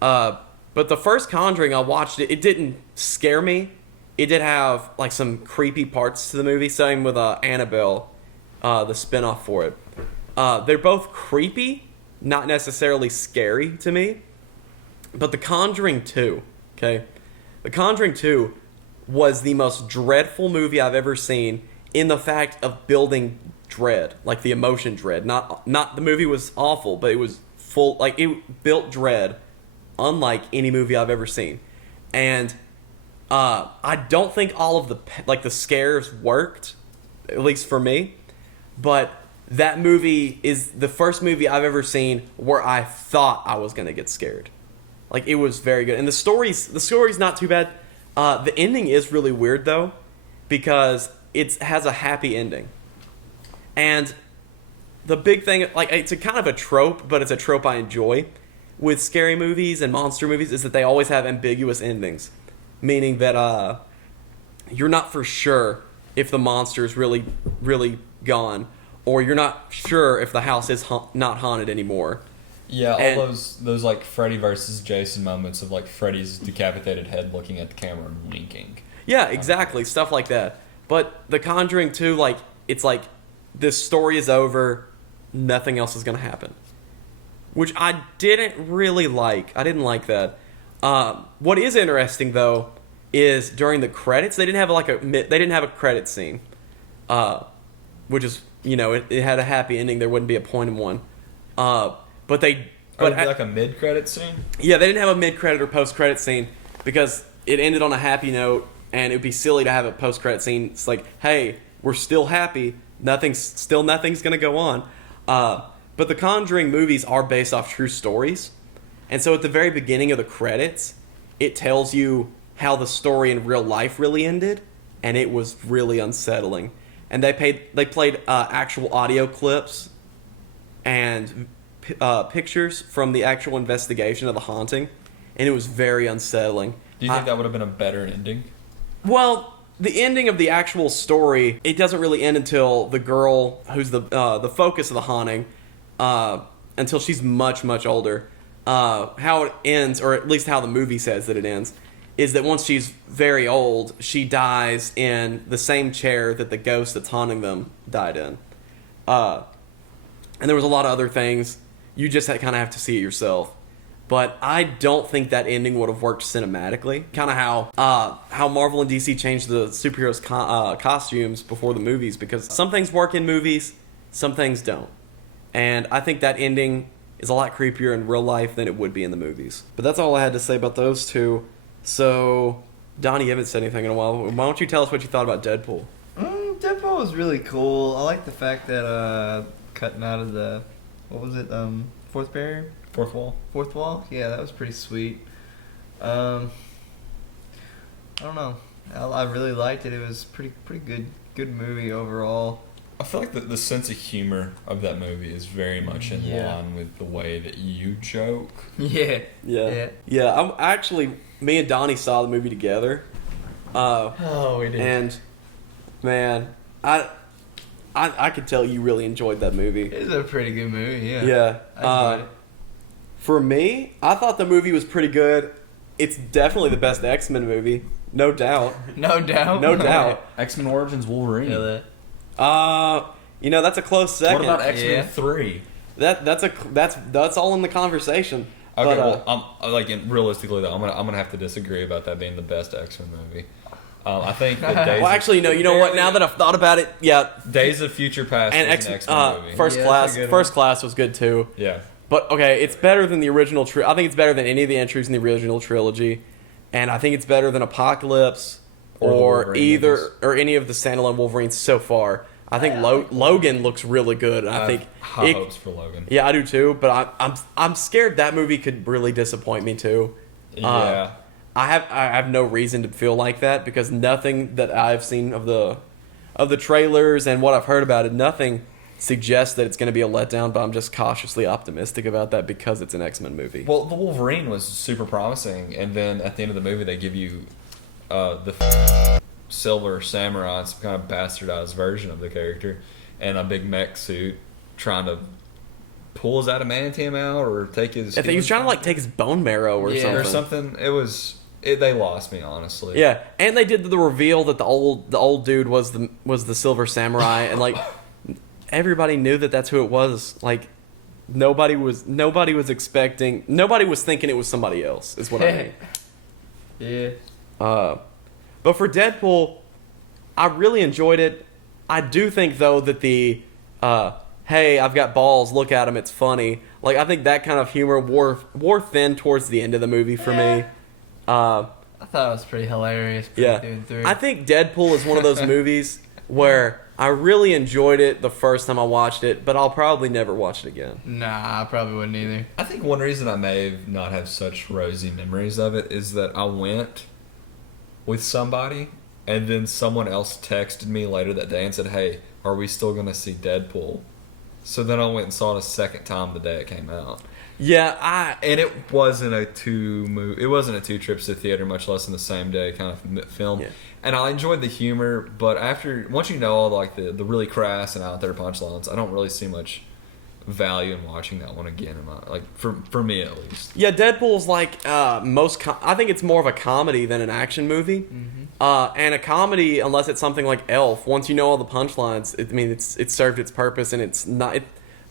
But the first Conjuring, I watched it. It didn't scare me. It did have like some creepy parts to the movie. Same with Annabelle, the spinoff for it. They're both creepy, not necessarily scary to me. But The Conjuring 2, okay? The Conjuring 2 was the most dreadful movie I've ever seen in the fact of building dread, like the emotion dread. Not the movie was awful, but it was full, like it built dread unlike any movie I've ever seen. And I don't think all of the scares worked, at least for me, but that movie is the first movie I've ever seen where I thought I was going to get scared. Like, it was very good. And the story's not too bad. The ending is really weird, though, because it has a happy ending. And the big thing, like, it's a kind of a trope, but it's a trope I enjoy with scary movies and monster movies, is that they always have ambiguous endings. Meaning that you're not for sure if the monster is really, really gone, or you're not sure if the house is not haunted anymore. Yeah, And- those like Freddy versus Jason moments of like Freddy's decapitated head looking at the camera and winking. Yeah, exactly. Stuff like that. But The Conjuring 2, like, it's like, this story is over, nothing else is going to happen. Which I didn't really like. I didn't like that. What is interesting, though, is during the credits, they didn't have a credit scene. Which is, it had a happy ending. There wouldn't be a point in one. But they... But like a mid-credit scene? Yeah, they didn't have a mid-credit or post-credit scene because it ended on a happy note, and it would be silly to have a post-credit scene. It's like, hey, we're still happy. Nothing's going to go on. But the Conjuring movies are based off true stories. And so at the very beginning of the credits, it tells you how the story in real life really ended, and it was really unsettling. And they played actual audio clips and pictures from the actual investigation of the haunting, and it was very unsettling. Do you think that would have been a better ending? Well, the ending of the actual story, it doesn't really end until the girl who's the focus of the haunting, until she's much, much older. How it ends, or at least how the movie says that it ends, is that once she's very old, she dies in the same chair that the ghost that's haunting them died in. And there was a lot of other things. You just kind of have to see it yourself. But I don't think that ending would have worked cinematically. Kind of how Marvel and DC changed the superheroes' costumes before the movies, because some things work in movies, some things don't. And I think that ending is a lot creepier in real life than it would be in the movies. But that's all I had to say about those two. So, Donnie, you haven't said anything in a while. Why don't you tell us what you thought about Deadpool? Deadpool was really cool. I like the fact that cutting out of the, what was it, fourth barrier? Fourth wall? Fourth wall? Yeah, that was pretty sweet. I don't know. I really liked it. It was pretty good movie overall. I feel like the sense of humor of that movie is very much in line with the way that you joke. Yeah. Yeah. Me and Donnie saw the movie together. We did. And, man, I could tell you really enjoyed that movie. It's a pretty good movie, yeah. Yeah. I enjoyed it. For me, I thought the movie was pretty good. It's definitely the best X-Men movie, no doubt. No doubt. No doubt. X-Men Origins Wolverine. Yeah, that. That's a close second. What about X-Men Yeah. 3? That's all in the conversation. Okay, But, realistically though, I'm gonna have to disagree about that being the best X-Men movie. I think that Days well, actually, no. You know what? Now that I've thought about it, yeah. Days of Future Past And is an X-Men movie. First Yeah, Class. that's a good First Class was good too. Yeah. But okay, it's better than the original. I think it's better than any of the entries in the original trilogy, and I think it's better than Apocalypse Or the or Wolverine either movies. or any of the standalone Wolverines so far. I think Logan looks really good. I think high hopes for Logan. Yeah, I do too. But I'm scared that movie could really disappoint me too. Yeah. I have no reason to feel like that because nothing that I've seen of the trailers and what I've heard about it, nothing suggests that it's going to be a letdown. But I'm just cautiously optimistic about that because it's an X-Men movie. Well, the Wolverine was super promising, and then at the end of the movie, they give you the Silver Samurai, some kind of bastardized version of the character, and a big mech suit trying to pull his adamantium out or take his. I think he was trying to like take his bone marrow or something. Or something. They lost me, honestly. Yeah, and they did the reveal that the old dude was the Silver Samurai, and like everybody knew that that's who it was. Like nobody was expecting, nobody was thinking it was somebody else. Is what I mean. Yeah. But for Deadpool, I really enjoyed it. I do think though that the hey, I've got balls, look at him, it's funny. Like I think that kind of humor wore thin towards the end of the movie for me. I thought it was pretty hilarious. Through and through. I think Deadpool is one of those movies where I really enjoyed it the first time I watched it, but I'll probably never watch it again. Nah, I probably wouldn't either. I think one reason I may not have such rosy memories of it is that I went with somebody, and then someone else texted me later that day and said, "Hey, are we still going to see Deadpool?" So then I went and saw it a second time the day it came out. Yeah, and it wasn't a two trips to theater, much less in the same day kind of film. Yeah. And I enjoyed the humor, but once you know all the really crass and out there punchlines, I don't really see much value in watching that one again. For me at least. Yeah, Deadpool's like I think it's more of a comedy than an action movie. Mm-hmm. And a comedy, unless it's something like Elf, once you know all the punchlines, it's served its purpose, and it's not.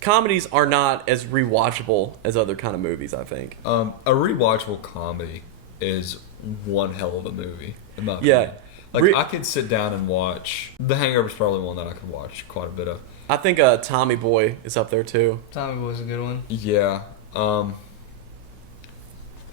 Comedies are not as rewatchable as other kind of movies, I think. A rewatchable comedy is one hell of a movie, in my opinion. Yeah. I could sit down and watch. The Hangover's probably one that I could watch quite a bit of. I think Tommy Boy is up there too. Tommy Boy's a good one. Yeah.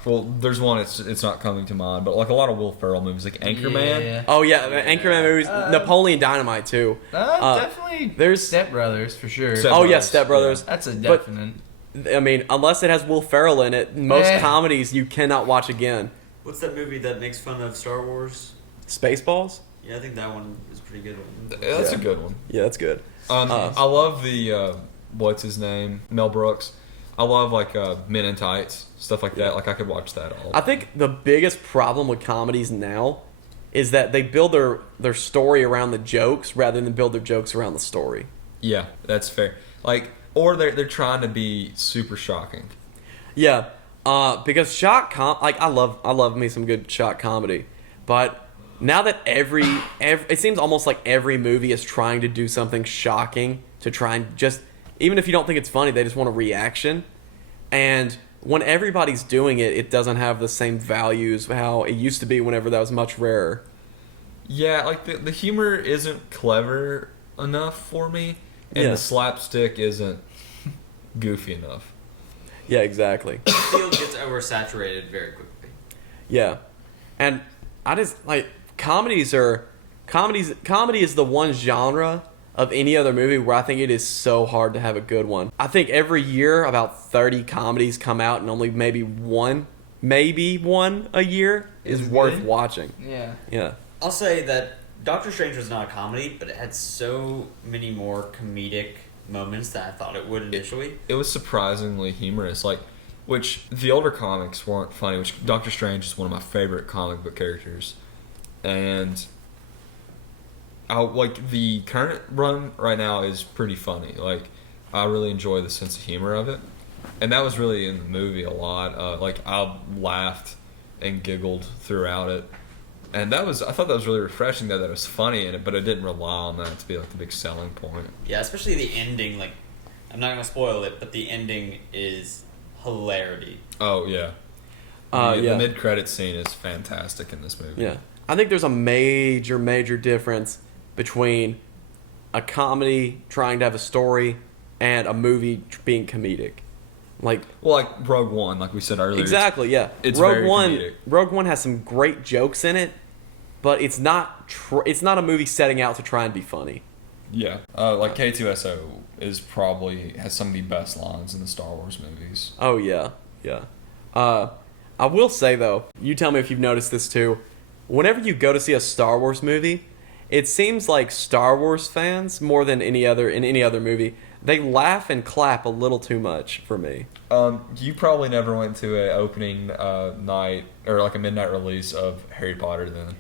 Well, there's one. It's not coming to mind, but like a lot of Will Ferrell movies, like Anchorman. Yeah. Oh yeah, Anchorman movies. Napoleon Dynamite too. Definitely. There's Step Brothers for sure. Step Brothers. Yeah. That's a definite. But, I mean, unless it has Will Ferrell in it, most comedies you cannot watch again. What's that movie that makes fun of Star Wars? Spaceballs. Yeah, I think that one is a pretty good one. That's a good one. Yeah, that's good. I love the what's his name, Mel Brooks. I love Men in Tights, stuff like that. Like I could watch that all. I think the biggest problem with comedies now is that they build their story around the jokes rather than build their jokes around the story. Yeah, that's fair. Or they're trying to be super shocking. Yeah, because I love me some good shock comedy, but now that every it seems almost like every movie is trying to do something shocking to try and just. Even if you don't think it's funny, they just want a reaction. And when everybody's doing it, it doesn't have the same values how it used to be whenever that was much rarer. Yeah, the humor isn't clever enough for me, and the slapstick isn't goofy enough. Yeah, exactly. The field gets oversaturated very quickly. Yeah. And I just, comedy is the one genre of any other movie where I think it is so hard to have a good one. I think every year about 30 comedies come out and only maybe one a year is worth watching. Yeah. Yeah. I'll say that Doctor Strange was not a comedy, but it had so many more comedic moments than I thought it would initially. It was surprisingly humorous, which the older comics weren't funny, which Doctor Strange is one of my favorite comic book characters. And the current run right now is pretty funny. I really enjoy the sense of humor of it, and that was really in the movie a lot. I laughed and giggled throughout it, and I thought that was really refreshing that it was funny in it, but it didn't rely on that to be the big selling point. Yeah, especially the ending. I'm not gonna spoil it, but the ending is hilarity. Oh yeah, the mid-credit scene is fantastic in this movie. Yeah, I think there's a major difference between a comedy trying to have a story and a movie being comedic. Like Rogue One, like we said earlier. Exactly, yeah. It's Rogue very One. comedic. Rogue One has some great jokes in it, but it's not a movie setting out to try and be funny. Yeah. Like K2SO has some of the best lines in the Star Wars movies. Oh yeah, yeah. I will say though, you tell me if you've noticed this too. Whenever you go to see a Star Wars movie, it seems like Star Wars fans more than any other movie, they laugh and clap a little too much for me. You probably never went to a opening night or like a midnight release of Harry Potter then.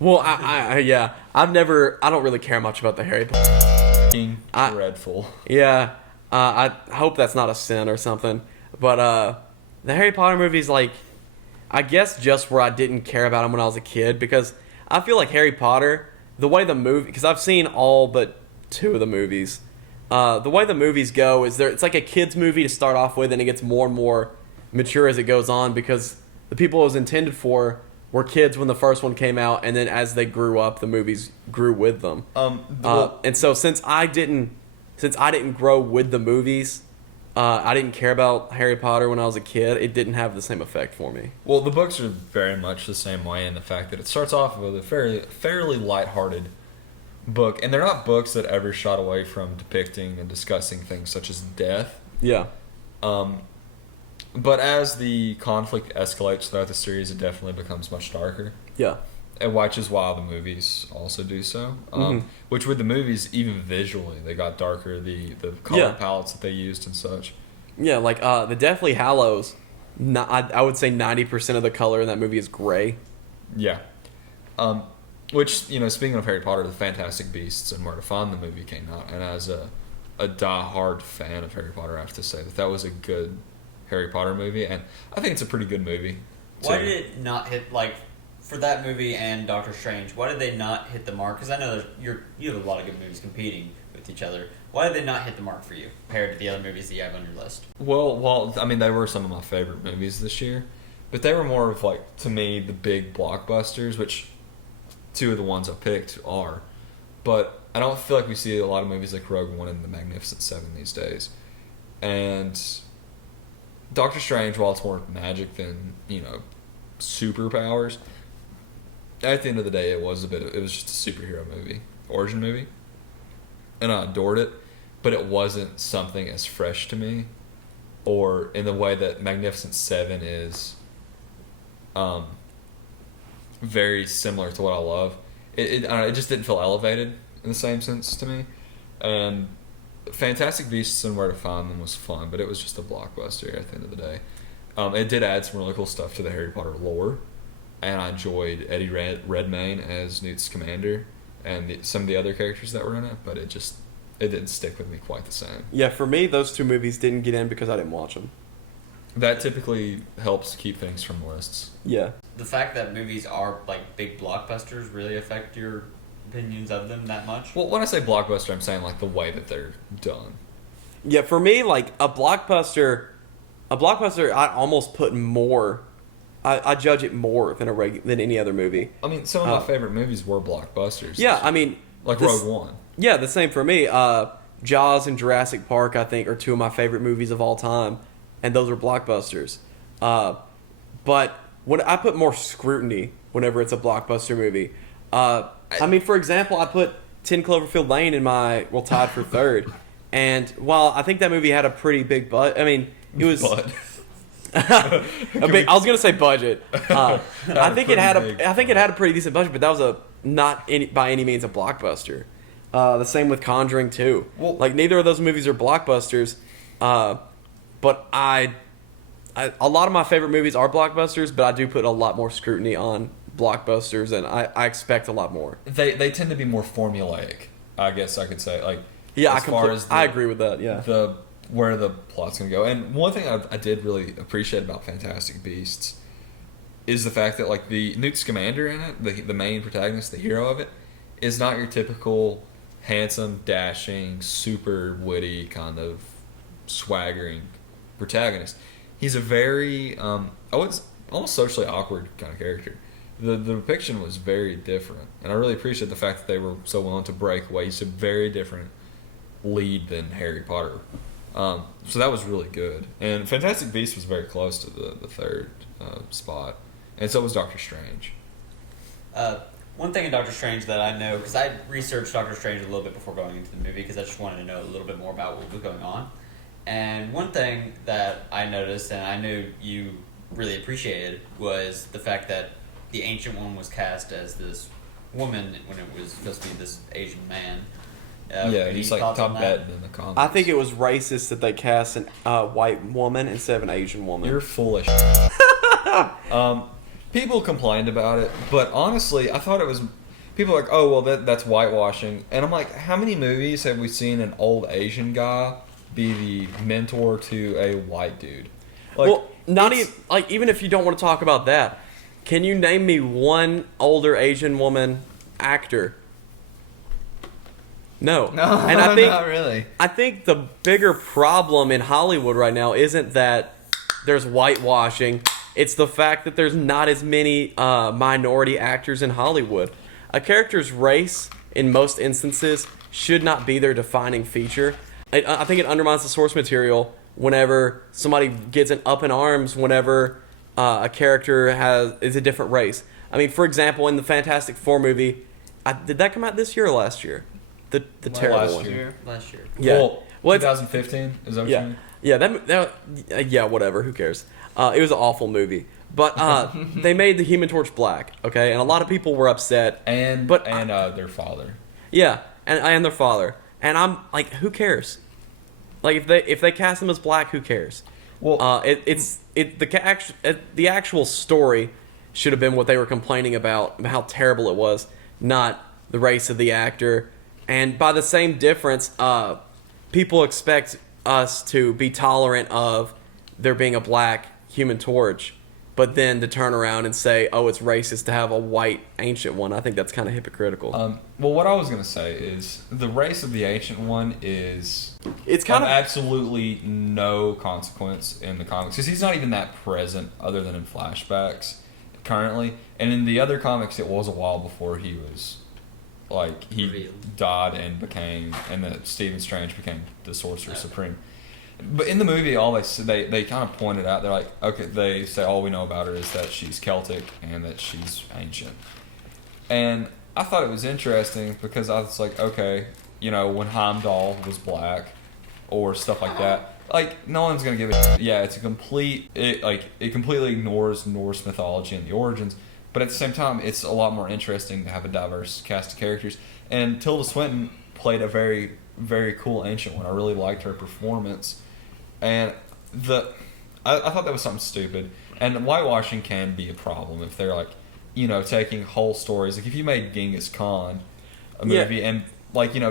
Well, I don't really care much about the Harry Potter. Dreadful. Yeah, I hope that's not a sin or something. But the Harry Potter movies, like, I guess just where I didn't care about them when I was a kid, because I feel like Harry Potter, the way the movie, because I've seen all but 2 of the movies. The way the movies go is it's like a kid's movie to start off with, and it gets more and more mature as it goes on, because the people it was intended for were kids when the first one came out, and then as they grew up, the movies grew with them. And so since I didn't grow with the movies, I didn't care about Harry Potter when I was a kid. It didn't have the same effect for me. Well, the books are very much the same way in the fact that it starts off with a fairly lighthearted book, and they're not books that ever shot away from depicting and discussing things such as death. Yeah. But as the conflict escalates throughout the series, it definitely becomes much darker. Yeah. And which is why the movies also do so. Which with the movies, even visually, they got darker. The color palettes that they used and such. Yeah, like the Deathly Hallows, I would say 90% of the color in that movie is gray. Yeah. Which, speaking of Harry Potter, the Fantastic Beasts and Where to Find the movie came out. And as a die-hard fan of Harry Potter, I have to say that was a good Harry Potter movie. And I think it's a pretty good movie. Why did it not hit, like, for that movie and Doctor Strange, why did they not hit the mark? Because I know you have a lot of good movies competing with each other. Why did they not hit the mark for you compared to the other movies that you have on your list? Well, I mean, they were some of my favorite movies this year. But they were more of, like, to me, the big blockbusters, which 2 of the ones I picked are. But I don't feel like we see a lot of movies like Rogue One and The Magnificent Seven these days. And Doctor Strange, while it's more magic than, superpowers, at the end of the day, it was just a superhero movie, origin movie. And I adored it, but it wasn't something as fresh to me, or in the way that Magnificent Seven is very similar to what I love. It just didn't feel elevated in the same sense to me. And Fantastic Beasts and Where to Find Them was fun, but it was just a blockbuster at the end of the day. It did add some really cool stuff to the Harry Potter lore, and I enjoyed Eddie Redmayne as Newt Scamander and some of the other characters that were in it, but it didn't stick with me quite the same. Yeah, for me, those 2 movies didn't get in because I didn't watch them. That typically helps keep things from lists. Yeah. The fact that movies are, like, big blockbusters really affect your opinions of them that much? Well, when I say blockbuster, I'm saying, like, the way that they're done. Yeah, for me, like, a blockbuster, I almost put more. I judge it more than any other movie. I mean, some of my favorite movies were blockbusters. Yeah, I mean, like Rogue One. Yeah, the same for me. Jaws and Jurassic Park, I think, are 2 of my favorite movies of all time, and those are blockbusters. But when I put more scrutiny whenever it's a blockbuster movie. I mean, for example, I put 10 Cloverfield Lane tied for 3rd. And while I think that movie had a pretty big I mean, it was... I was gonna say budget. I think it had a pretty decent budget, but that was not by any means a blockbuster. The same with Conjuring 2. Well, like, neither of those movies are blockbusters. But a lot of my favorite movies are blockbusters, but I do put a lot more scrutiny on blockbusters, and I expect a lot more. They tend to be more formulaic, I guess I could say. Like, yeah, I agree with that. Yeah, where the plot's gonna go. And one thing I did really appreciate about Fantastic Beasts is the fact that, like, the Newt Scamander in it, the main protagonist, the hero of it, is not your typical handsome, dashing, super witty kind of swaggering protagonist. He's a very almost socially awkward kind of character. The depiction was very different, and I really appreciate the fact that they were so willing to break away. He's a very different lead than Harry Potter. So that was really good. And Fantastic Beasts was very close to the 3rd spot, and so was Doctor Strange. One thing in Doctor Strange that I know, because I researched Doctor Strange a little bit before going into the movie, because I just wanted to know a little bit more about what was going on. And one thing that I noticed, and I knew you really appreciated, was the fact that the Ancient One was cast as this woman when it was supposed to be this Asian man. he's like Tibetan in the comics. I think it was racist that they cast a white woman instead of an Asian woman. You're foolish. People complained about it, but honestly, I thought it was. People are like, oh, well, that's whitewashing. And I'm like, how many movies have we seen an old Asian guy be the mentor to a white dude? Like, well, not even like even if you don't want to talk about that, can you name me one older Asian woman actor? No. No, and I think, not really. I think the bigger problem in Hollywood right now isn't that there's whitewashing. It's the fact that there's not as many minority actors in Hollywood. A character's race, in most instances, should not be their defining feature. I think it undermines the source material whenever somebody gets up in arms whenever a character is a different race. I mean, for example, in the Fantastic Four movie, did that come out this year or last year? The terrible last one. year. Last year. Yeah. Well, 2015 is that what you mean? Yeah, whatever. Who cares? It was an awful movie, but they made the Human Torch black. Okay, and a lot of people were upset. And their father. Yeah, and their father. And I'm like, who cares? Like if they cast them as black, who cares? Well, the actual story should have been what they were complaining about how terrible it was, not the race of the actor. And by the same difference, people expect us to be tolerant of there being a black Human Torch, but then to turn around and say, oh, it's racist to have a white Ancient One. I think that's kind of hypocritical. Well, what I was going to say is the race of the Ancient One is it's kind of absolutely no consequence in the comics because he's not even that present other than in flashbacks currently. And in the other comics, it was a while before he was like he revealed. died and that Stephen Strange became the Sorcerer Supreme. But in the movie, all they kind of pointed out. They're like, okay, they say all we know about her is that she's Celtic and that she's ancient. And I thought it was interesting because I was like, okay, when Heimdall was black or stuff like that, like no one's gonna give it. Yeah, it's it completely ignores Norse mythology and the origins. But at the same time, it's a lot more interesting to have a diverse cast of characters. And Tilda Swinton played a very, very cool Ancient One. I really liked her performance. And I thought that was something stupid. And whitewashing can be a problem if they're like, taking whole stories. Like if you made Genghis Khan a movie and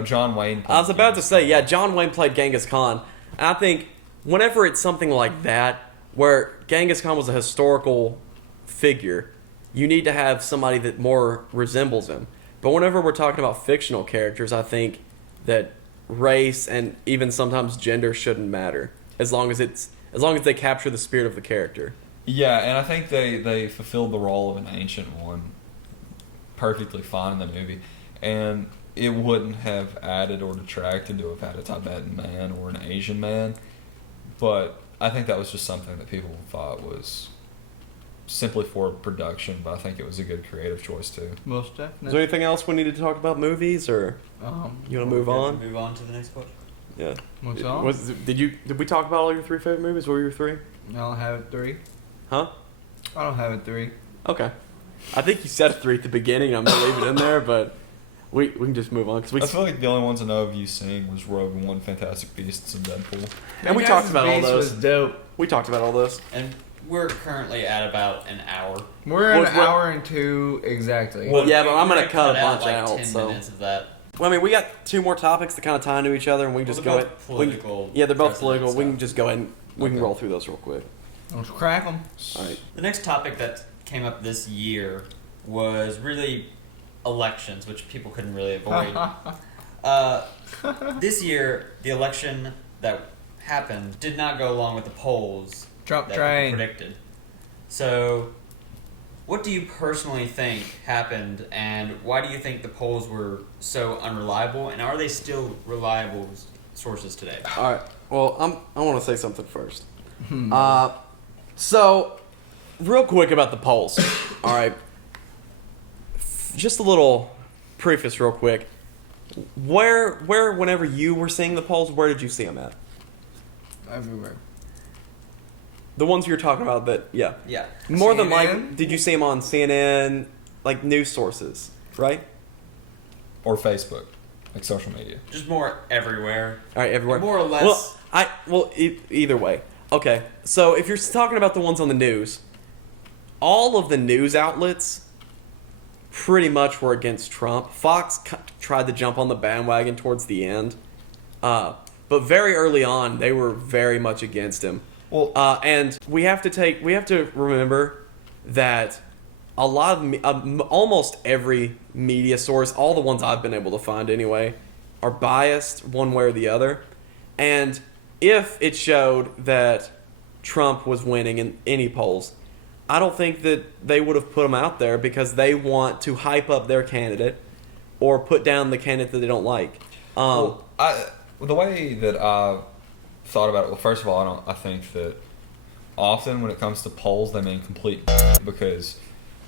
John Wayne. I was about to say, John Wayne played Genghis Khan. And I think whenever it's something like that, where Genghis Khan was a historical figure, you need to have somebody that more resembles him. But whenever we're talking about fictional characters, I think that race and even sometimes gender shouldn't matter as long as they capture the spirit of the character. Yeah, and I think they fulfilled the role of an Ancient One perfectly fine in the movie, and it wouldn't have added or detracted to have had a Tibetan man or an Asian man. But I think that was just something that people thought was simply for production, but I think it was a good creative choice too. Most Is definitely. there anything else we need to talk about movies, or you want to move on? Move on to the next question. Yeah. What's on? Did we talk about all your 3 favorite movies? What were your 3? I don't have it 3. Huh? I don't have it 3. Okay. I think you said 3 at the beginning. I'm gonna leave it in there, but we can just move on because I feel like the only ones I know of you seeing was Rogue One, Fantastic Beasts, and Deadpool. and we talked about all those. Was dope. We talked about all this. And we're currently at about an hour. We're at What- an what- hour and 2 exactly. Well, yeah, but I'm We're gonna cut a bunch like out, 10 so- minutes of that. Well, I mean, we got 2 more topics that kind of tie into each other, and we can just Well, go they're ahead. both political Yeah, they're both precedent political. We stuff. can just go ahead and we can Okay. roll through those real quick. Let's crack them. All right. The next topic that came up this year was really elections, which people couldn't really avoid. This year, the election that happened did not go along with the polls Trump that train. people predicted. So, what do you personally think happened, and why do you think the polls were so unreliable, and are they still reliable sources today? All right. Well, I want to say something first. So, real quick about the polls. All right. just a little preface real quick. Whenever you were seeing the polls, where did you see them at? Everywhere. The ones you're talking about Yeah. more than CNN? did you see them on CNN, like news sources, right? Or Facebook, like social media. Just more everywhere. All right, everywhere. More or less. Either way. Okay, so if you're talking about the ones on the news, all of the news outlets pretty much were against Trump. Fox tried to jump on the bandwagon towards the end, but very early on they were very much against him. Well, And we have to remember that a lot of almost every media source, all the ones I've been able to find anyway, are biased one way or the other. And if it showed that Trump was winning in any polls, I don't think that they would have put him out there because they want to hype up their candidate or put down the candidate that they don't like. The way that I thought about it, well, first of all, I think that often when it comes to polls, they mean complete because,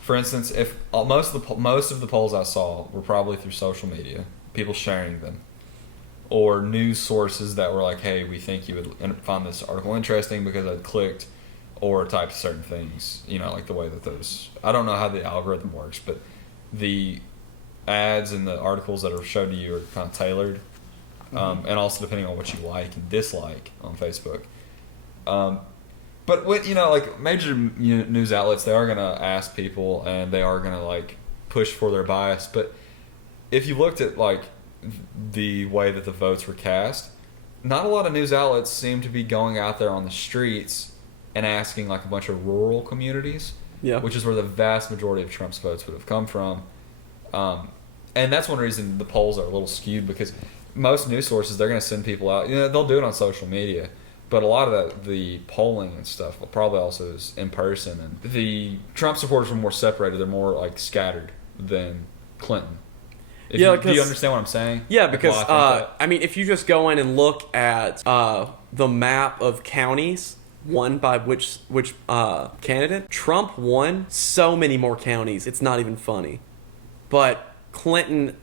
for instance, if most of the polls I saw were probably through social media, people sharing them, or news sources that were like, "Hey, we think you would find this article interesting because I clicked or typed certain things." You know, like the way that those. I don't know how the algorithm works, but the ads and the articles that are shown to you are kind of tailored. And also depending on what you like and dislike on Facebook. But what like major news outlets, they are gonna ask people and they are gonna like push for their bias. But if you looked at like the way that the votes were cast, not a lot of news outlets seem to be going out there on the streets and asking like a bunch of rural communities, which is where the vast majority of Trump's votes would have come from. And that's one reason the polls are a little skewed because most news sources, they're going to send people out. They'll do it on social media, but a lot of the polling and stuff probably also is in person. And the Trump supporters are more separated; they're more like scattered than Clinton. Do you understand what I'm saying? Yeah, because I mean, if you just go in and look at the map of counties won by which candidate, Trump won so many more counties. It's not even funny, but Clinton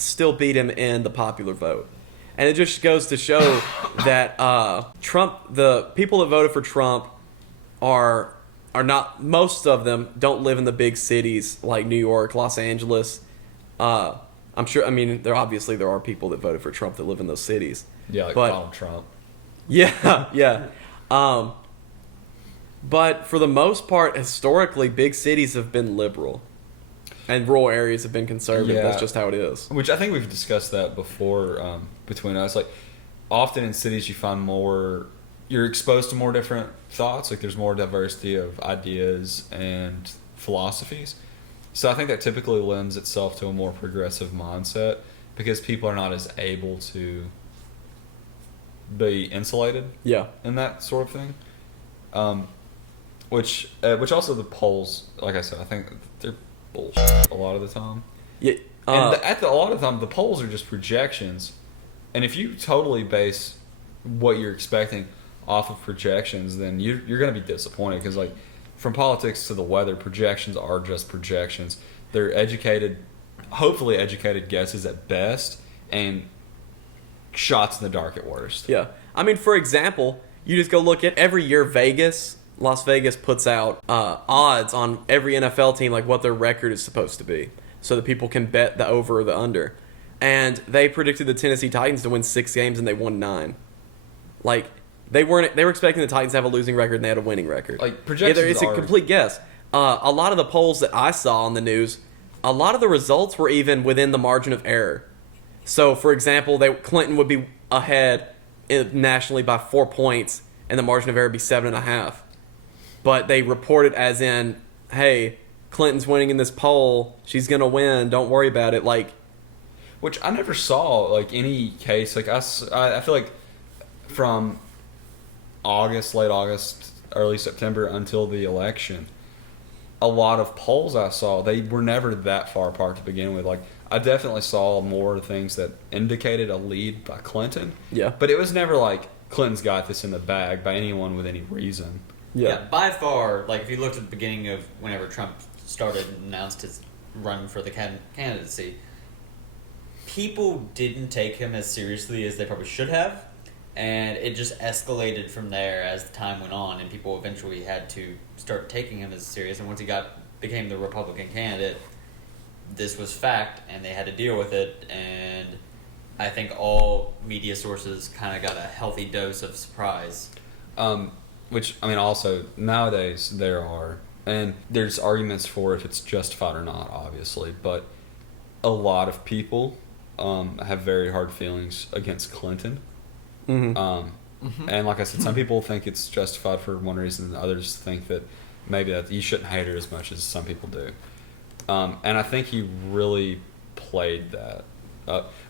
still beat him in the popular vote. And it just goes to show that the people that voted for Trump are not, most of them don't live in the big cities like New York, Los Angeles. I'm sure, I mean, there are people that voted for Trump that live in those cities. Yeah, like Donald Trump. Yeah, yeah. But for the most part, historically, big cities have been liberal. And rural areas have been conservative. Yeah. That's just how it is. Which I think we've discussed that before between us. Like, often in cities you find you're exposed to more different thoughts. Like, there's more diversity of ideas and philosophies. So I think that typically lends itself to a more progressive mindset because people are not as able to be insulated in that sort of thing. Which also the polls, like I said, I think they're bullshit a lot of the time. Yeah, and a lot of the time, the polls are just projections. And if you totally base what you're expecting off of projections, then you're going to be disappointed because, like, from politics to the weather, projections are just projections. They're hopefully educated guesses at best, and shots in the dark at worst. Yeah. I mean, for example, you just go look at every year Las Vegas puts out odds on every NFL team, like what their record is supposed to be, so that people can bet the over or the under. And they predicted the Tennessee Titans to win 6 games, and they won 9. Like, they were expecting the Titans to have a losing record, and they had a winning record. Like, projections it's a complete guess. A lot of the polls that I saw on the news, a lot of the results were even within the margin of error. So, for example, Clinton would be ahead nationally by 4 points, and the margin of error would be 7.5. But they report it as in, hey, Clinton's winning in this poll. She's going to win. Don't worry about it. Like, which I never saw, like, any case. Like, I feel like from late August, early September until the election, a lot of polls I saw, they were never that far apart to begin with. Like, I definitely saw more things that indicated a lead by Clinton. Yeah. But it was never like Clinton's got this in the bag by anyone with any reason. Yeah, by far, like, if you looked at the beginning of whenever Trump started and announced his run for the candidacy, people didn't take him as seriously as they probably should have, and it just escalated from there as time went on, and people eventually had to start taking him as serious. And once he became the Republican candidate, this was fact, and they had to deal with it. And I think all media sources kind of got a healthy dose of surprise. Which, I mean, also, nowadays there are, and there's arguments for if it's justified or not, obviously, but a lot of people have very hard feelings against Clinton. Mm-hmm. And like I said, some people think it's justified for one reason, and others think that maybe that you shouldn't hate her as much as some people do. And I think he really played that,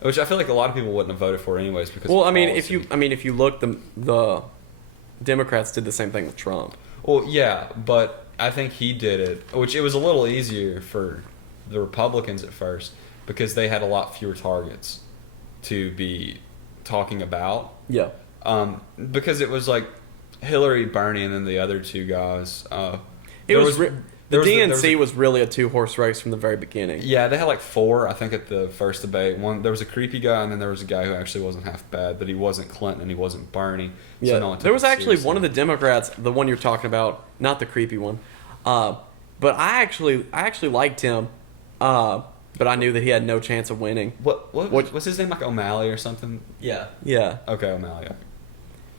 which I feel like a lot of people wouldn't have voted for anyways. Because well, I mean, if you look, the Democrats did the same thing with Trump. Well, yeah, but I think he did it, which it was a little easier for the Republicans at first because they had a lot fewer targets to be talking about. Yeah. Because it was like Hillary, Bernie, and then the other two guys. The DNC was really a two-horse race from the very beginning. Yeah, they had like 4, I think, at the first debate. There was a creepy guy, and then there was a guy who actually wasn't half bad, but he wasn't Clinton and he wasn't Bernie. Yeah, So no one took there was it actually seriously. one of the Democrats, the one you're talking about, not the creepy one, but I actually liked him, but I knew that he had no chance of winning. What was his name, like O'Malley or something? Yeah. Yeah. Okay, O'Malley.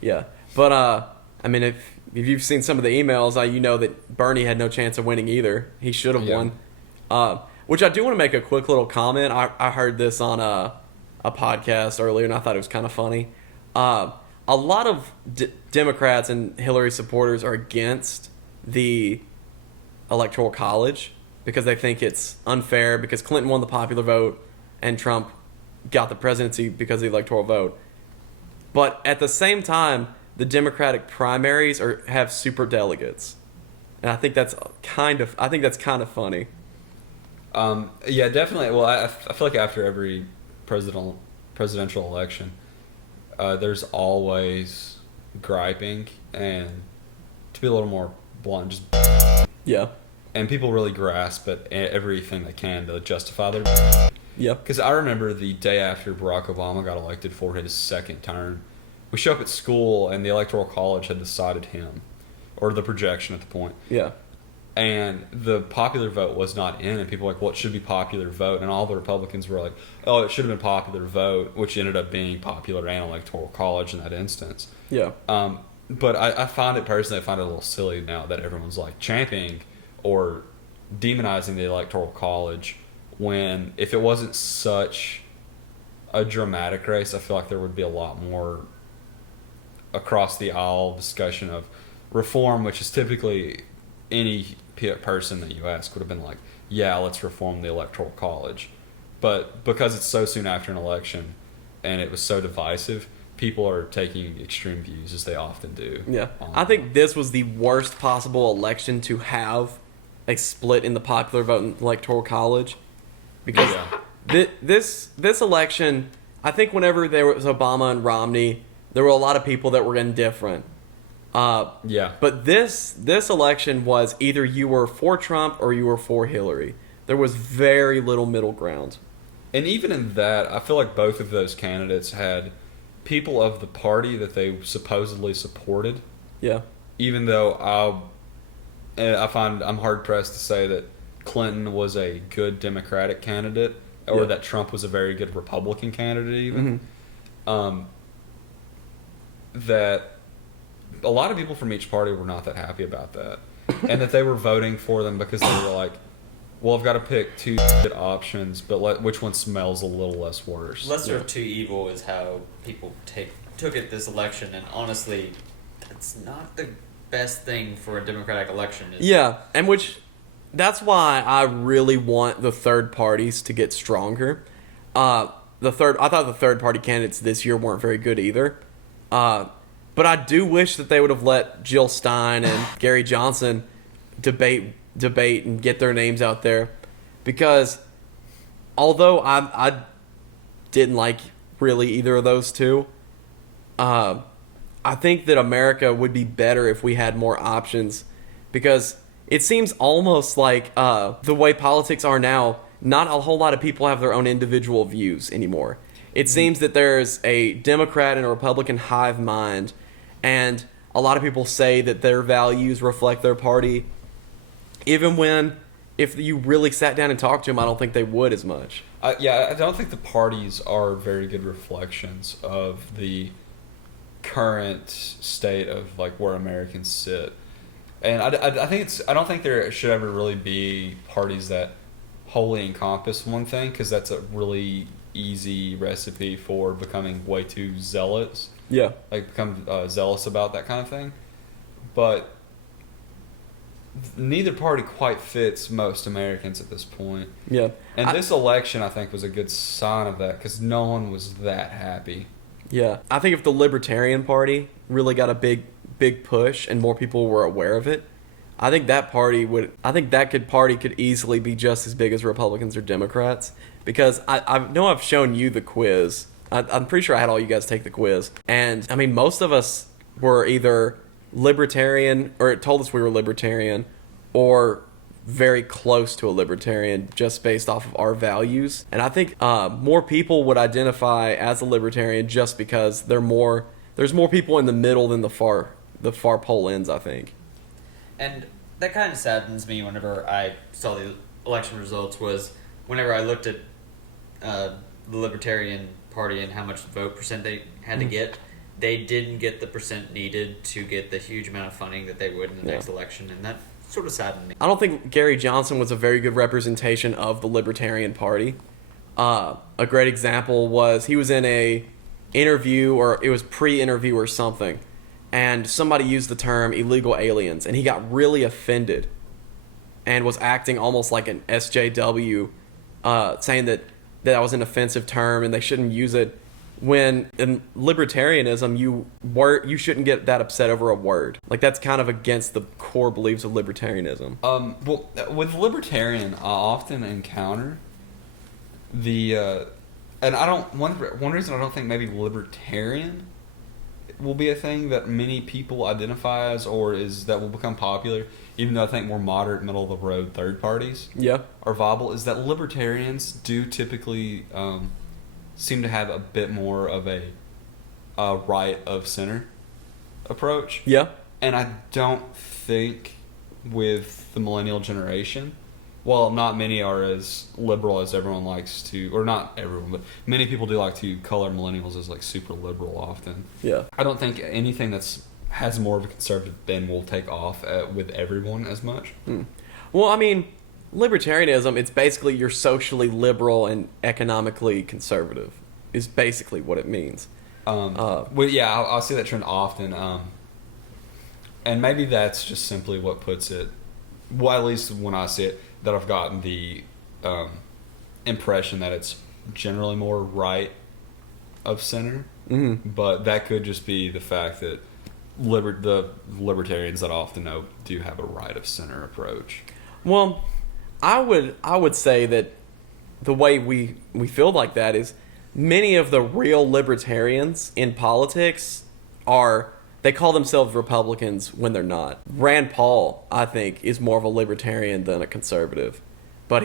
Yeah, but I mean, if you've seen some of the emails, you know that Bernie had no chance of winning either. He should have won. Which I do want to make a quick little comment. I heard this on a podcast earlier, and I thought it was kind of funny. A lot of Democrats and Hillary supporters are against the Electoral College because they think it's unfair because Clinton won the popular vote and Trump got the presidency because of the electoral vote. But at the same time, the Democratic primaries have super delegates, and I think that's kind of funny. Yeah, definitely. Well, I feel like after every presidential election, there's always griping, and to be a little more blunt, just Yeah. and people really grasp at everything they can to justify their. Yep. Because I remember the day after Barack Obama got elected for his second term, we show up at school and the Electoral College had decided him, or the projection at the point. Yeah. And the popular vote was not in, and people were like, well, it should be popular vote. And all the Republicans were like, oh, it should have been popular vote, which ended up being popular and Electoral College in that instance. Yeah. But I find it personally, I find it a little silly now that everyone's like championing or demonizing the Electoral College when if it wasn't such a dramatic race, I feel like there would be a lot more across the aisle discussion of reform, which is typically any person that you ask would have been like, yeah, let's reform the Electoral College. But because it's so soon after an election and it was so divisive, people are taking extreme views as they often do. Yeah. I think this was the worst possible election to have a split in the popular vote and Electoral College. Because this election, I think whenever there was Obama and Romney, there were a lot of people that were indifferent. Yeah. But this election was either you were for Trump or you were for Hillary. There was very little middle ground. And even in that, I feel like both of those candidates had people of the party that they supposedly supported. Yeah. Even though I find I'm hard pressed to say that Clinton was a good Democratic candidate or that Trump was a very good Republican candidate even. Mm-hmm. That a lot of people from each party were not that happy about that. And that they were voting for them because they were like, well, I've got to pick two good options, but which one smells a little less worse? Lesser of two evil is how people took it this election, and honestly, that's not the best thing for a Democratic election. Yeah, and that's why I really want the third parties to get stronger. I thought the third party candidates this year weren't very good either. But I do wish that they would have let Jill Stein and Gary Johnson debate and get their names out there, because although I didn't like really either of those two, I think that America would be better if we had more options, because it seems almost like the way politics are now, not a whole lot of people have their own individual views anymore. It seems that there's a Democrat and a Republican hive mind, and a lot of people say that their values reflect their party, even when, if you really sat down and talked to them, I don't think they would as much. Yeah, I don't think the parties are very good reflections of the current state of like where Americans sit, and I think I don't think there should ever really be parties that wholly encompass one thing, because that's a really easy recipe for becoming way too zealous. Yeah. Like become zealous about that kind of thing, but neither party quite fits most Americans at this point. Yeah. And this election, I think, was a good sign of that, because no one was that happy. Yeah. I think if the Libertarian Party really got a big push and more people were aware of it, I think that party could easily be just as big as Republicans or Democrats, because I know I've shown you the quiz. I'm pretty sure I had all you guys take the quiz. And, I mean, most of us were either libertarian, or it told us we were libertarian, or very close to a libertarian just based off of our values. And I think more people would identify as a libertarian just because there's more people in the middle than the far pole ends, I think. And that kind of saddens me whenever I saw the election results, was whenever I looked at the Libertarian Party and how much vote percent they had to get, they didn't get the percent needed to get the huge amount of funding that they would in the next election, and that sort of saddened me. I don't think Gary Johnson was a very good representation of the Libertarian Party. A great example was he was in a interview, or it was pre-interview or something, and somebody used the term illegal aliens, and he got really offended and was acting almost like an SJW, saying that was an offensive term and they shouldn't use it, when in libertarianism you shouldn't get that upset over a word. Like, that's kind of against the core beliefs of libertarianism. Well, with libertarian, I often encounter the and I don't one reason I don't think maybe libertarian will be a thing that many people identify as, or is that will become popular, even though I think more moderate, middle of the road third parties are viable, is that libertarians do typically seem to have a bit more of a right of center approach. Yeah. And I don't think with the millennial generation, well, not many are as liberal as everyone likes to, or not everyone, but many people do like to color millennials as like super liberal often. Yeah. I don't think anything has more of a conservative bend will take off with everyone as much. Well, I mean, libertarianism, it's basically you're socially liberal and economically conservative, is basically what it means. Well, yeah, I'll see that trend often. And maybe that's just simply what puts it, well, at least when I see it, that I've gotten the impression that it's generally more right of center. Mm-hmm. But that could just be the fact that the libertarians that I often know do have a right of center approach. Well, I would say that the way we feel like that is many of the real libertarians in politics they call themselves Republicans when they're not. Rand Paul, I think, is more of a libertarian than a conservative. But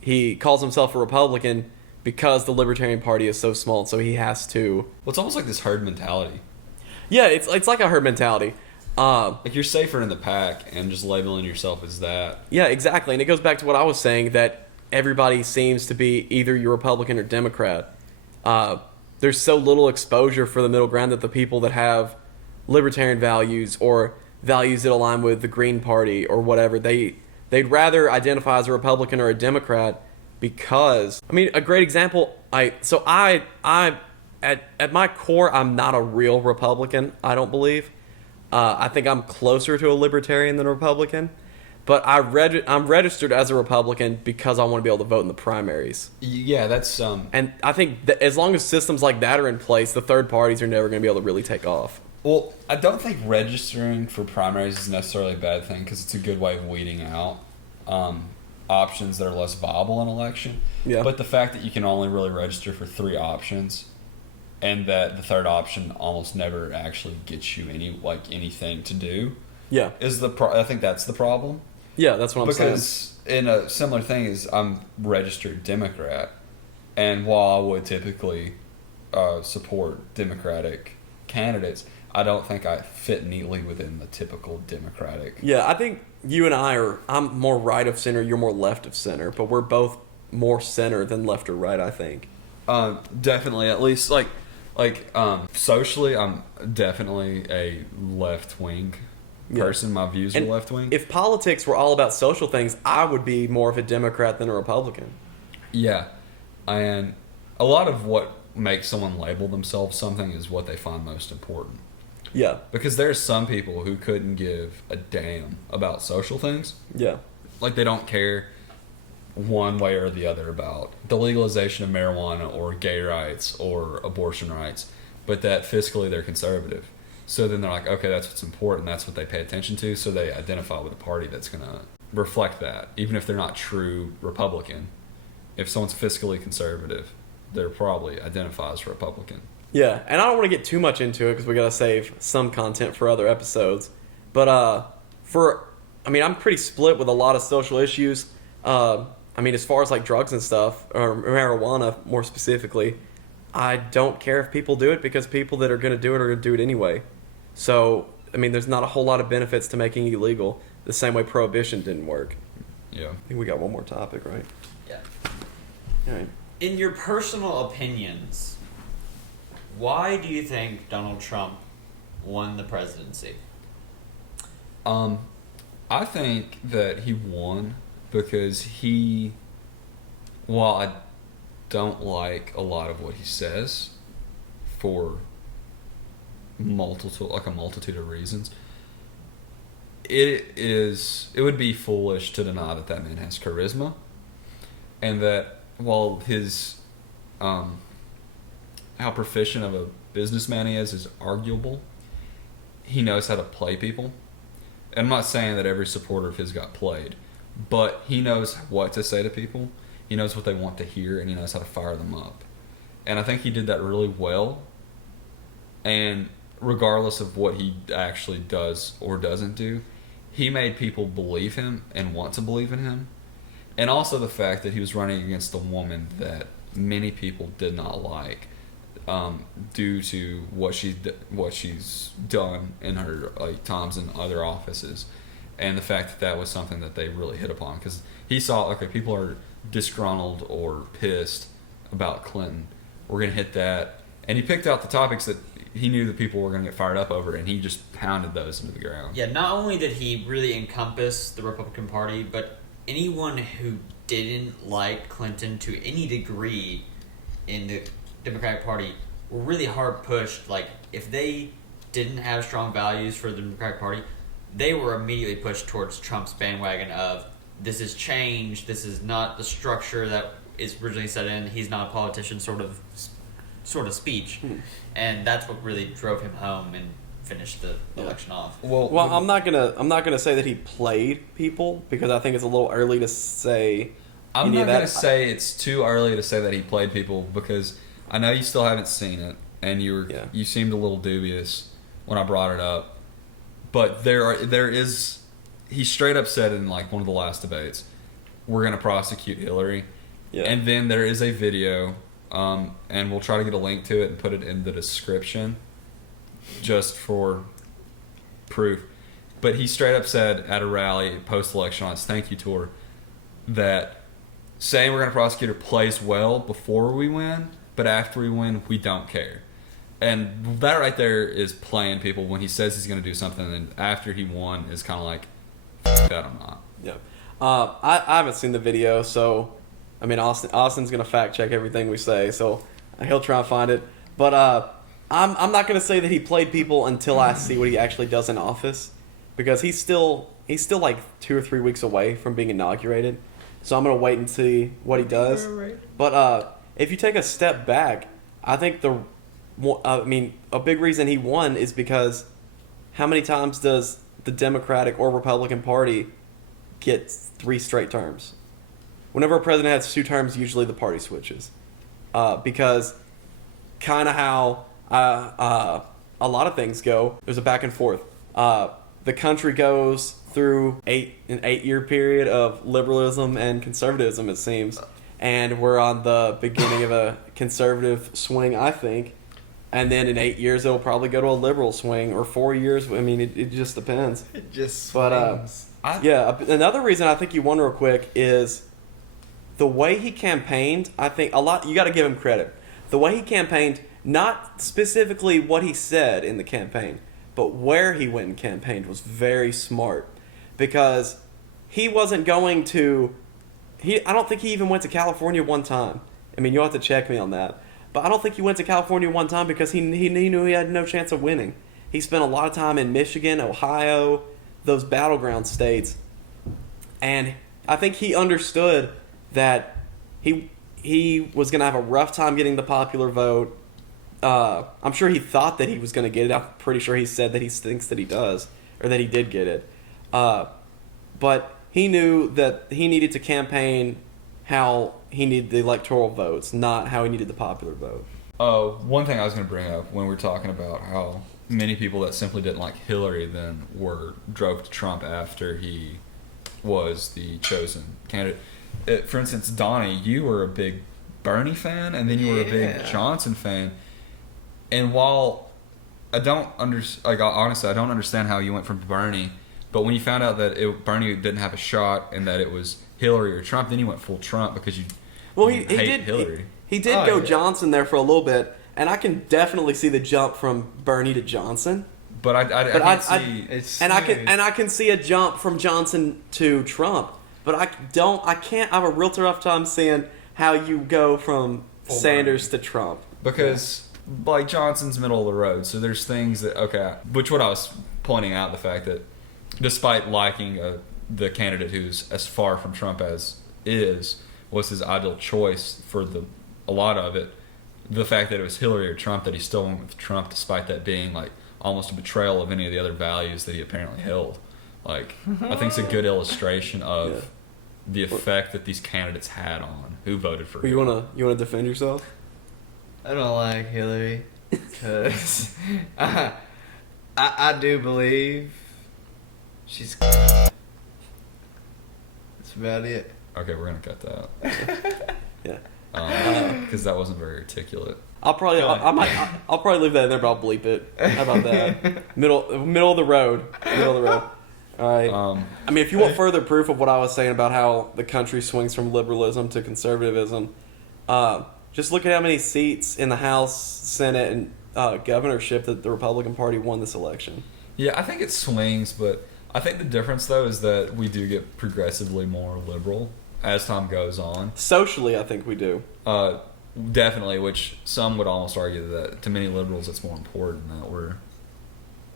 he calls himself a Republican because the Libertarian Party is so small, so he has to. Well, it's almost like this herd mentality. Yeah, it's like a herd mentality. Like you're safer in the pack and just labeling yourself as that. Yeah, exactly. And it goes back to what I was saying, that everybody seems to be either you're Republican or Democrat. There's so little exposure for the middle ground that the people that have libertarian values or values that align with the Green Party or whatever, they'd rather identify as a Republican or a Democrat because, I mean, a great example, at my core, I'm not a real Republican, I don't believe. I think I'm closer to a libertarian than a Republican. But I'm registered as a Republican because I want to be able to vote in the primaries. Yeah, that's And I think that as long as systems like that are in place, the third parties are never going to be able to really take off. Well, I don't think registering for primaries is necessarily a bad thing because it's a good way of weeding out options that are less viable in election. Yeah. But the fact that you can only really register for 3 options, and that the third option almost never actually gets you anything to do, Yeah. I think that's the problem. Yeah, that's what I'm saying. Because in a similar thing is I'm registered Democrat, and while I would typically support Democratic candidates, I don't think I fit neatly within the typical Democratic. Yeah, I think you and I'm more right of center, you're more left of center, but we're both more center than left or right, I think. Definitely, at least socially, I'm definitely a left wing person. My views are left wing. If politics were all about social things, I would be more of a Democrat than a Republican. Yeah, and a lot of what makes someone label themselves something is what they find most important. Yeah. Because there's some people who couldn't give a damn about social things. Yeah. Like, they don't care one way or the other about the legalization of marijuana or gay rights or abortion rights, but that fiscally they're conservative. So then they're like, okay, that's what's important. That's what they pay attention to. So they identify with a party that's going to reflect that, even if they're not true Republican. If someone's fiscally conservative, they're probably identify as Republican. Yeah, and I don't want to get too much into it because we got to save some content for other episodes. But I'm pretty split with a lot of social issues. As far as like drugs and stuff, or marijuana more specifically, I don't care if people do it because people that are going to do it are going to do it anyway. So, there's not a whole lot of benefits to making it illegal, the same way prohibition didn't work. Yeah. I think we got one more topic, right? Yeah. All right. In your personal opinions, why do you think Donald Trump won the presidency? I think that he won because while I don't like a lot of what he says for a multitude of reasons, it would be foolish to deny that man has charisma, and that while his how proficient of a businessman he is arguable, he knows how to play people. And I'm not saying that every supporter of his got played, but he knows what to say to people, he knows what they want to hear, and he knows how to fire them up. And I think he did that really well. And regardless of what he actually does or doesn't do, he made people believe him and want to believe in him. And also the fact that he was running against a woman that many people did not like, due to what she's done in her times in other offices, and the fact that was something that they really hit upon, because he saw, okay, people are disgruntled or pissed about Clinton, we're gonna hit that, and he picked out the topics that he knew that people were gonna get fired up over, and he just pounded those into the ground. Yeah, not only did he really encompass the Republican Party, but anyone who didn't like Clinton to any degree in the Democratic Party were really hard pushed. Like, if they didn't have strong values for the Democratic Party, they were immediately pushed towards Trump's bandwagon of, this is change, this is not the structure that is originally set in, he's not a politician sort of speech. And that's what really drove him home and finished the election off. Well, I'm not gonna say that he played people, because I think it's a little early to say. I'm not gonna say it's too early to say that he played people, because I know you still haven't seen it, and you seemed a little dubious when I brought it up. But he straight up said in like one of the last debates, we're gonna prosecute Hillary. Yeah. And then there is a video, and we'll try to get a link to it and put it in the description, just for proof. But he straight up said at a rally post-election on his thank you tour that saying we're going to prosecute her plays well before we win, but after we win, we don't care. And that right there is playing people when he says he's going to do something, and after he won is kind of like, F that, I'm not. Yeah. I haven't seen the video, so Austin's going to fact check everything we say, so he'll try and find it. But I'm not going to say that he played people until I see what he actually does in office, because he's still like 2 or 3 weeks away from being inaugurated. So I'm going to wait and see what he does. Right. But if you take a step back, I think a big reason he won is because how many times does the Democratic or Republican Party get 3 straight terms? Whenever a president has 2 terms, usually the party switches. Because kind of how a lot of things go, there's a back and forth. the country goes through an 8-year period of liberalism and conservatism, it seems. And we're on the beginning of a conservative swing, I think. And then in 8 years, it'll probably go to a liberal swing, or 4 years. I mean, it just depends. It just But swings. another reason I think you won real quick is the way he campaigned. I think you got to give him credit. The way he campaigned, not specifically what he said in the campaign, but where he went and campaigned was very smart, because he wasn't going to. I don't think he even went to California one time. I mean, you'll have to check me on that. But I don't think he went to California one time because he knew he had no chance of winning. He spent a lot of time in Michigan, Ohio, those battleground states. And I think he understood that he was going to have a rough time getting the popular vote. I'm sure he thought that he was going to get it. I'm pretty sure he said that he thinks that he does, or that he did get it. But he knew that he needed to campaign how he needed the electoral votes, not how he needed the popular vote. One thing I was going to bring up when we were talking about how many people that simply didn't like Hillary then drove to Trump after he was the chosen candidate. For instance, Donnie, you were a big Bernie fan, and then you were a big Johnson fan. And while I don't honestly, I don't understand how you went from Bernie, but when you found out that Bernie didn't have a shot and that it was Hillary or Trump, then you went full Trump because you hate Hillary. He did go Johnson there for a little bit, and I can definitely see the jump from Bernie to Johnson. But I can't see. I can see a jump from Johnson to Trump. But I have a real tough time seeing how you go from Sanders to Trump. Because, like, Johnson's middle of the road, so there's things that, which what I was pointing out, the fact that despite liking the candidate who's as far from Trump as was his ideal choice for a lot of it, the fact that it was Hillary or Trump, that he still went with Trump despite that being, like, almost a betrayal of any of the other values that he apparently held. Like, I think it's a good illustration of the effect that these candidates had on who voted for you who. You wanna defend yourself? I don't like Hillary because I do believe she's. That's about it. Okay, we're gonna cut that out. Yeah. Because that wasn't very articulate. I'll probably leave that in there, but I'll bleep it. How about that? Middle of the road. All right. I mean, if you want further proof of what I was saying about how the country swings from liberalism to conservatism, just look at how many seats in the House, Senate, and governorship that the Republican Party won this election. Yeah, I think it swings, but I think the difference, though, is that we do get progressively more liberal as time goes on. Socially, I think we do. Definitely, which some would almost argue that to many liberals it's more important that we're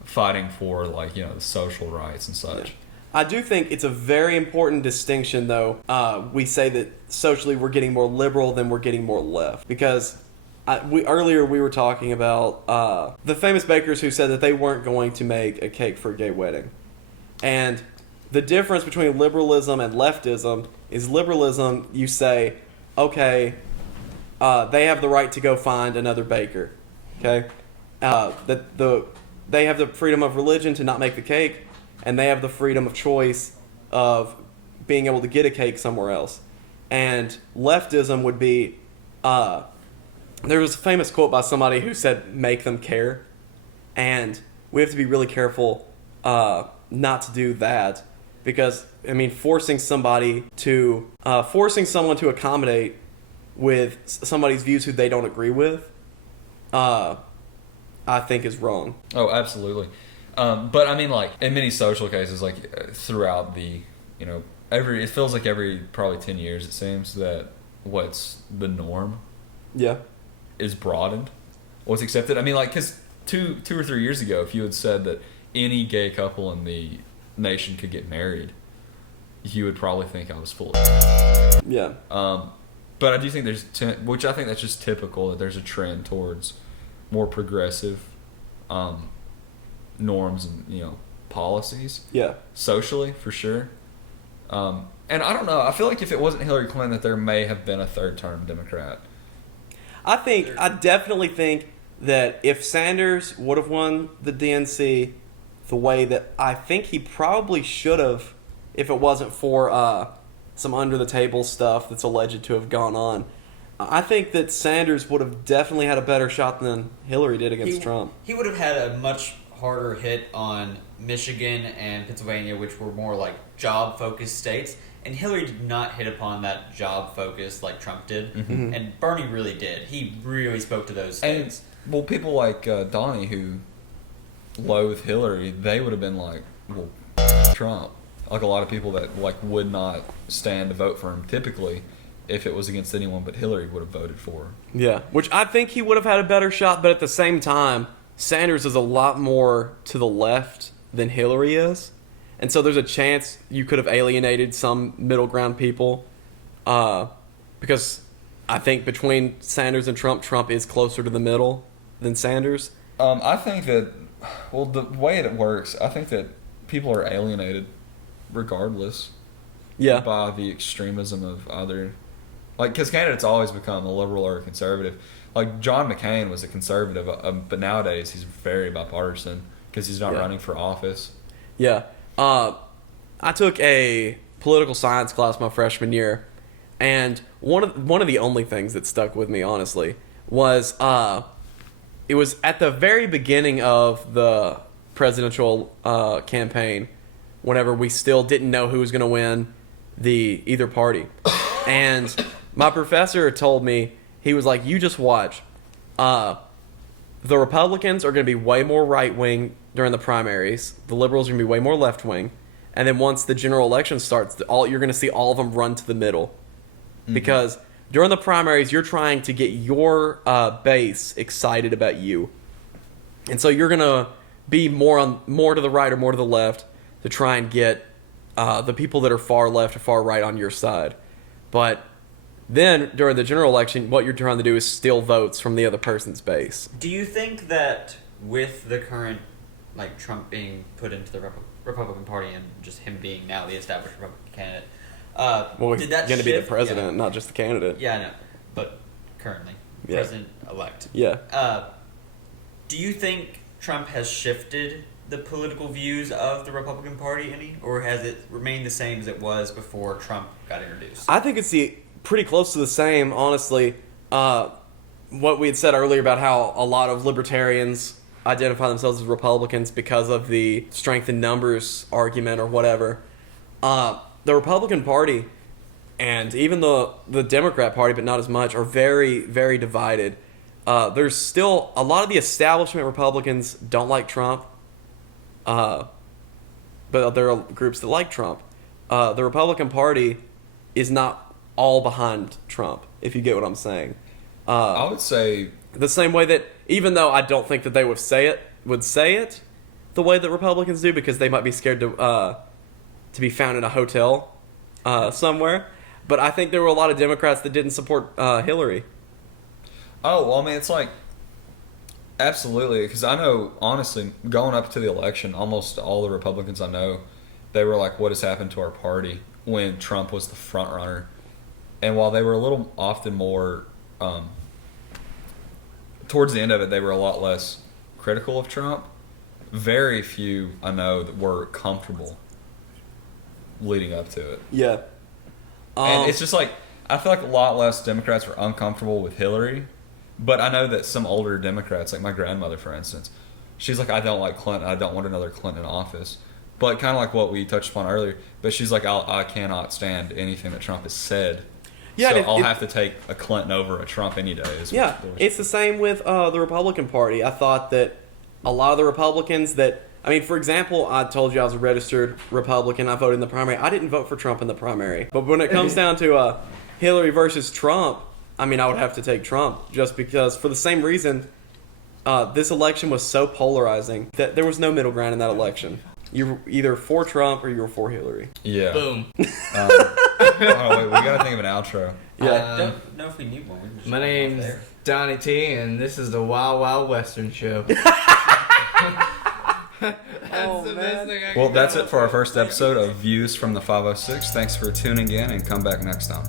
fighting for, like, the social rights and such. Yeah. I do think it's a very important distinction, though. We say that socially we're getting more liberal than we're getting more left. Because earlier we were talking about the famous bakers who said that they weren't going to make a cake for a gay wedding. And the difference between liberalism and leftism is liberalism, you say, okay, they have the right to go find another baker. Okay? They have the freedom of religion to not make the cake, and they have the freedom of choice of being able to get a cake somewhere else. And leftism would be, there was a famous quote by somebody who said, make them care. And we have to be really careful not to do that, because, I mean, forcing someone to accommodate with somebody's views who they don't agree with, I think is wrong. Oh, absolutely. But I mean, like, in many social cases, like, throughout the, it feels like every probably 10 years, it seems, that what's the norm is broadened. What's accepted. I mean, like, because two or 3 years ago, if you had said that any gay couple in the nation could get married, you would probably think I was full of. Yeah. But I do think which I think that's just typical, that there's a trend towards more progressive norms and policies. Yeah. Socially, for sure. And I don't know. I feel like if it wasn't Hillary Clinton, that there may have been a third-term Democrat. I definitely think that if Sanders would have won the DNC the way that I think he probably should have if it wasn't for some under-the-table stuff that's alleged to have gone on. I think that Sanders would have definitely had a better shot than Hillary did against Trump. He would have had a much harder hit on Michigan and Pennsylvania, which were more like job-focused states. And Hillary did not hit upon that job focus like Trump did. Mm-hmm. And Bernie really did. He really spoke to those states. And, well, people like Donnie, who loathe Hillary, they would have been like, well, Trump. Like a lot of people that like would not stand to vote for him typically if it was against anyone but Hillary would have voted for. Yeah, which I think he would have had a better shot, but at the same time, Sanders is a lot more to the left than Hillary is. And so there's a chance you could have alienated some middle ground people because I think between Sanders and Trump, Trump is closer to the middle than Sanders. I think that, well, the way it works, I think that people are alienated regardless by the extremism of either. Like, because candidates always become a liberal or a conservative. Like, John McCain was a conservative, but nowadays he's very bipartisan because he's not running for office. Yeah. I took a political science class my freshman year, and one of the only things that stuck with me, honestly, was it was at the very beginning of the presidential campaign, whenever we still didn't know who was going to win either party. And my professor told me, he was like, you just watch. The Republicans are going to be way more right-wing during the primaries. The liberals are going to be way more left-wing. And then once the general election starts, you're going to see all of them run to the middle. Mm-hmm. Because during the primaries, you're trying to get your base excited about you. And so you're going to be more to the right or more to the left to try and get the people that are far left or far right on your side. But then during the general election, what you're trying to do is steal votes from the other person's base. Do you think that with the current, like, Trump being put into the Republican Party and just him being now the established Republican candidate, he's going to be the president, not just the candidate. Yeah, I know. But currently, president-elect. Yeah. Do you think Trump has shifted the political views of the Republican Party any? Or has it remained the same as it was before Trump got introduced? I think it's pretty close to the same, honestly. What we had said earlier about how a lot of libertarians identify themselves as Republicans because of the strength in numbers argument or whatever. The Republican Party and even the Democrat Party, but not as much, are very, very divided. There's still a lot of the establishment Republicans don't like Trump, but there are groups that like Trump. The Republican Party is not all behind Trump, if you get what I'm saying. I would say the same way that, even though I don't think that they would say it the way that Republicans do, because they might be scared to be found in a hotel somewhere. But I think there were a lot of Democrats that didn't support Hillary. Oh, well, I mean, it's like, absolutely, because I know, honestly, going up to the election, almost all the Republicans I know, they were like, what has happened to our party, when Trump was the front runner. And while they were a little often more, towards the end of it, they were a lot less critical of Trump, very few I know that were comfortable leading up to it. Yeah. And it's just like, I feel like a lot less Democrats were uncomfortable with Hillary, but I know that some older Democrats, like my grandmother, for instance, she's like, I don't like Clinton. I don't want another Clinton in office. But kind of like what we touched upon earlier, but she's like, I cannot stand anything that Trump has said. Yeah, so I'll have to take a Clinton over a Trump any day. It's the same with the Republican Party. I thought that a lot of the Republicans for example, I told you I was a registered Republican. I voted in the primary. I didn't vote for Trump in the primary. But when it comes down to Hillary versus Trump, I would have to take Trump, just because, for the same reason, this election was so polarizing that there was no middle ground in that election. You were either for Trump or you were for Hillary. Yeah. Boom. Wait, we gotta think of an outro. Yeah. Don't know if we need one. My name's Donnie T, and this is the Wild Wild Western Show. Well, that's it for our first episode of Views from the 506. Thanks for tuning in, and come back next time.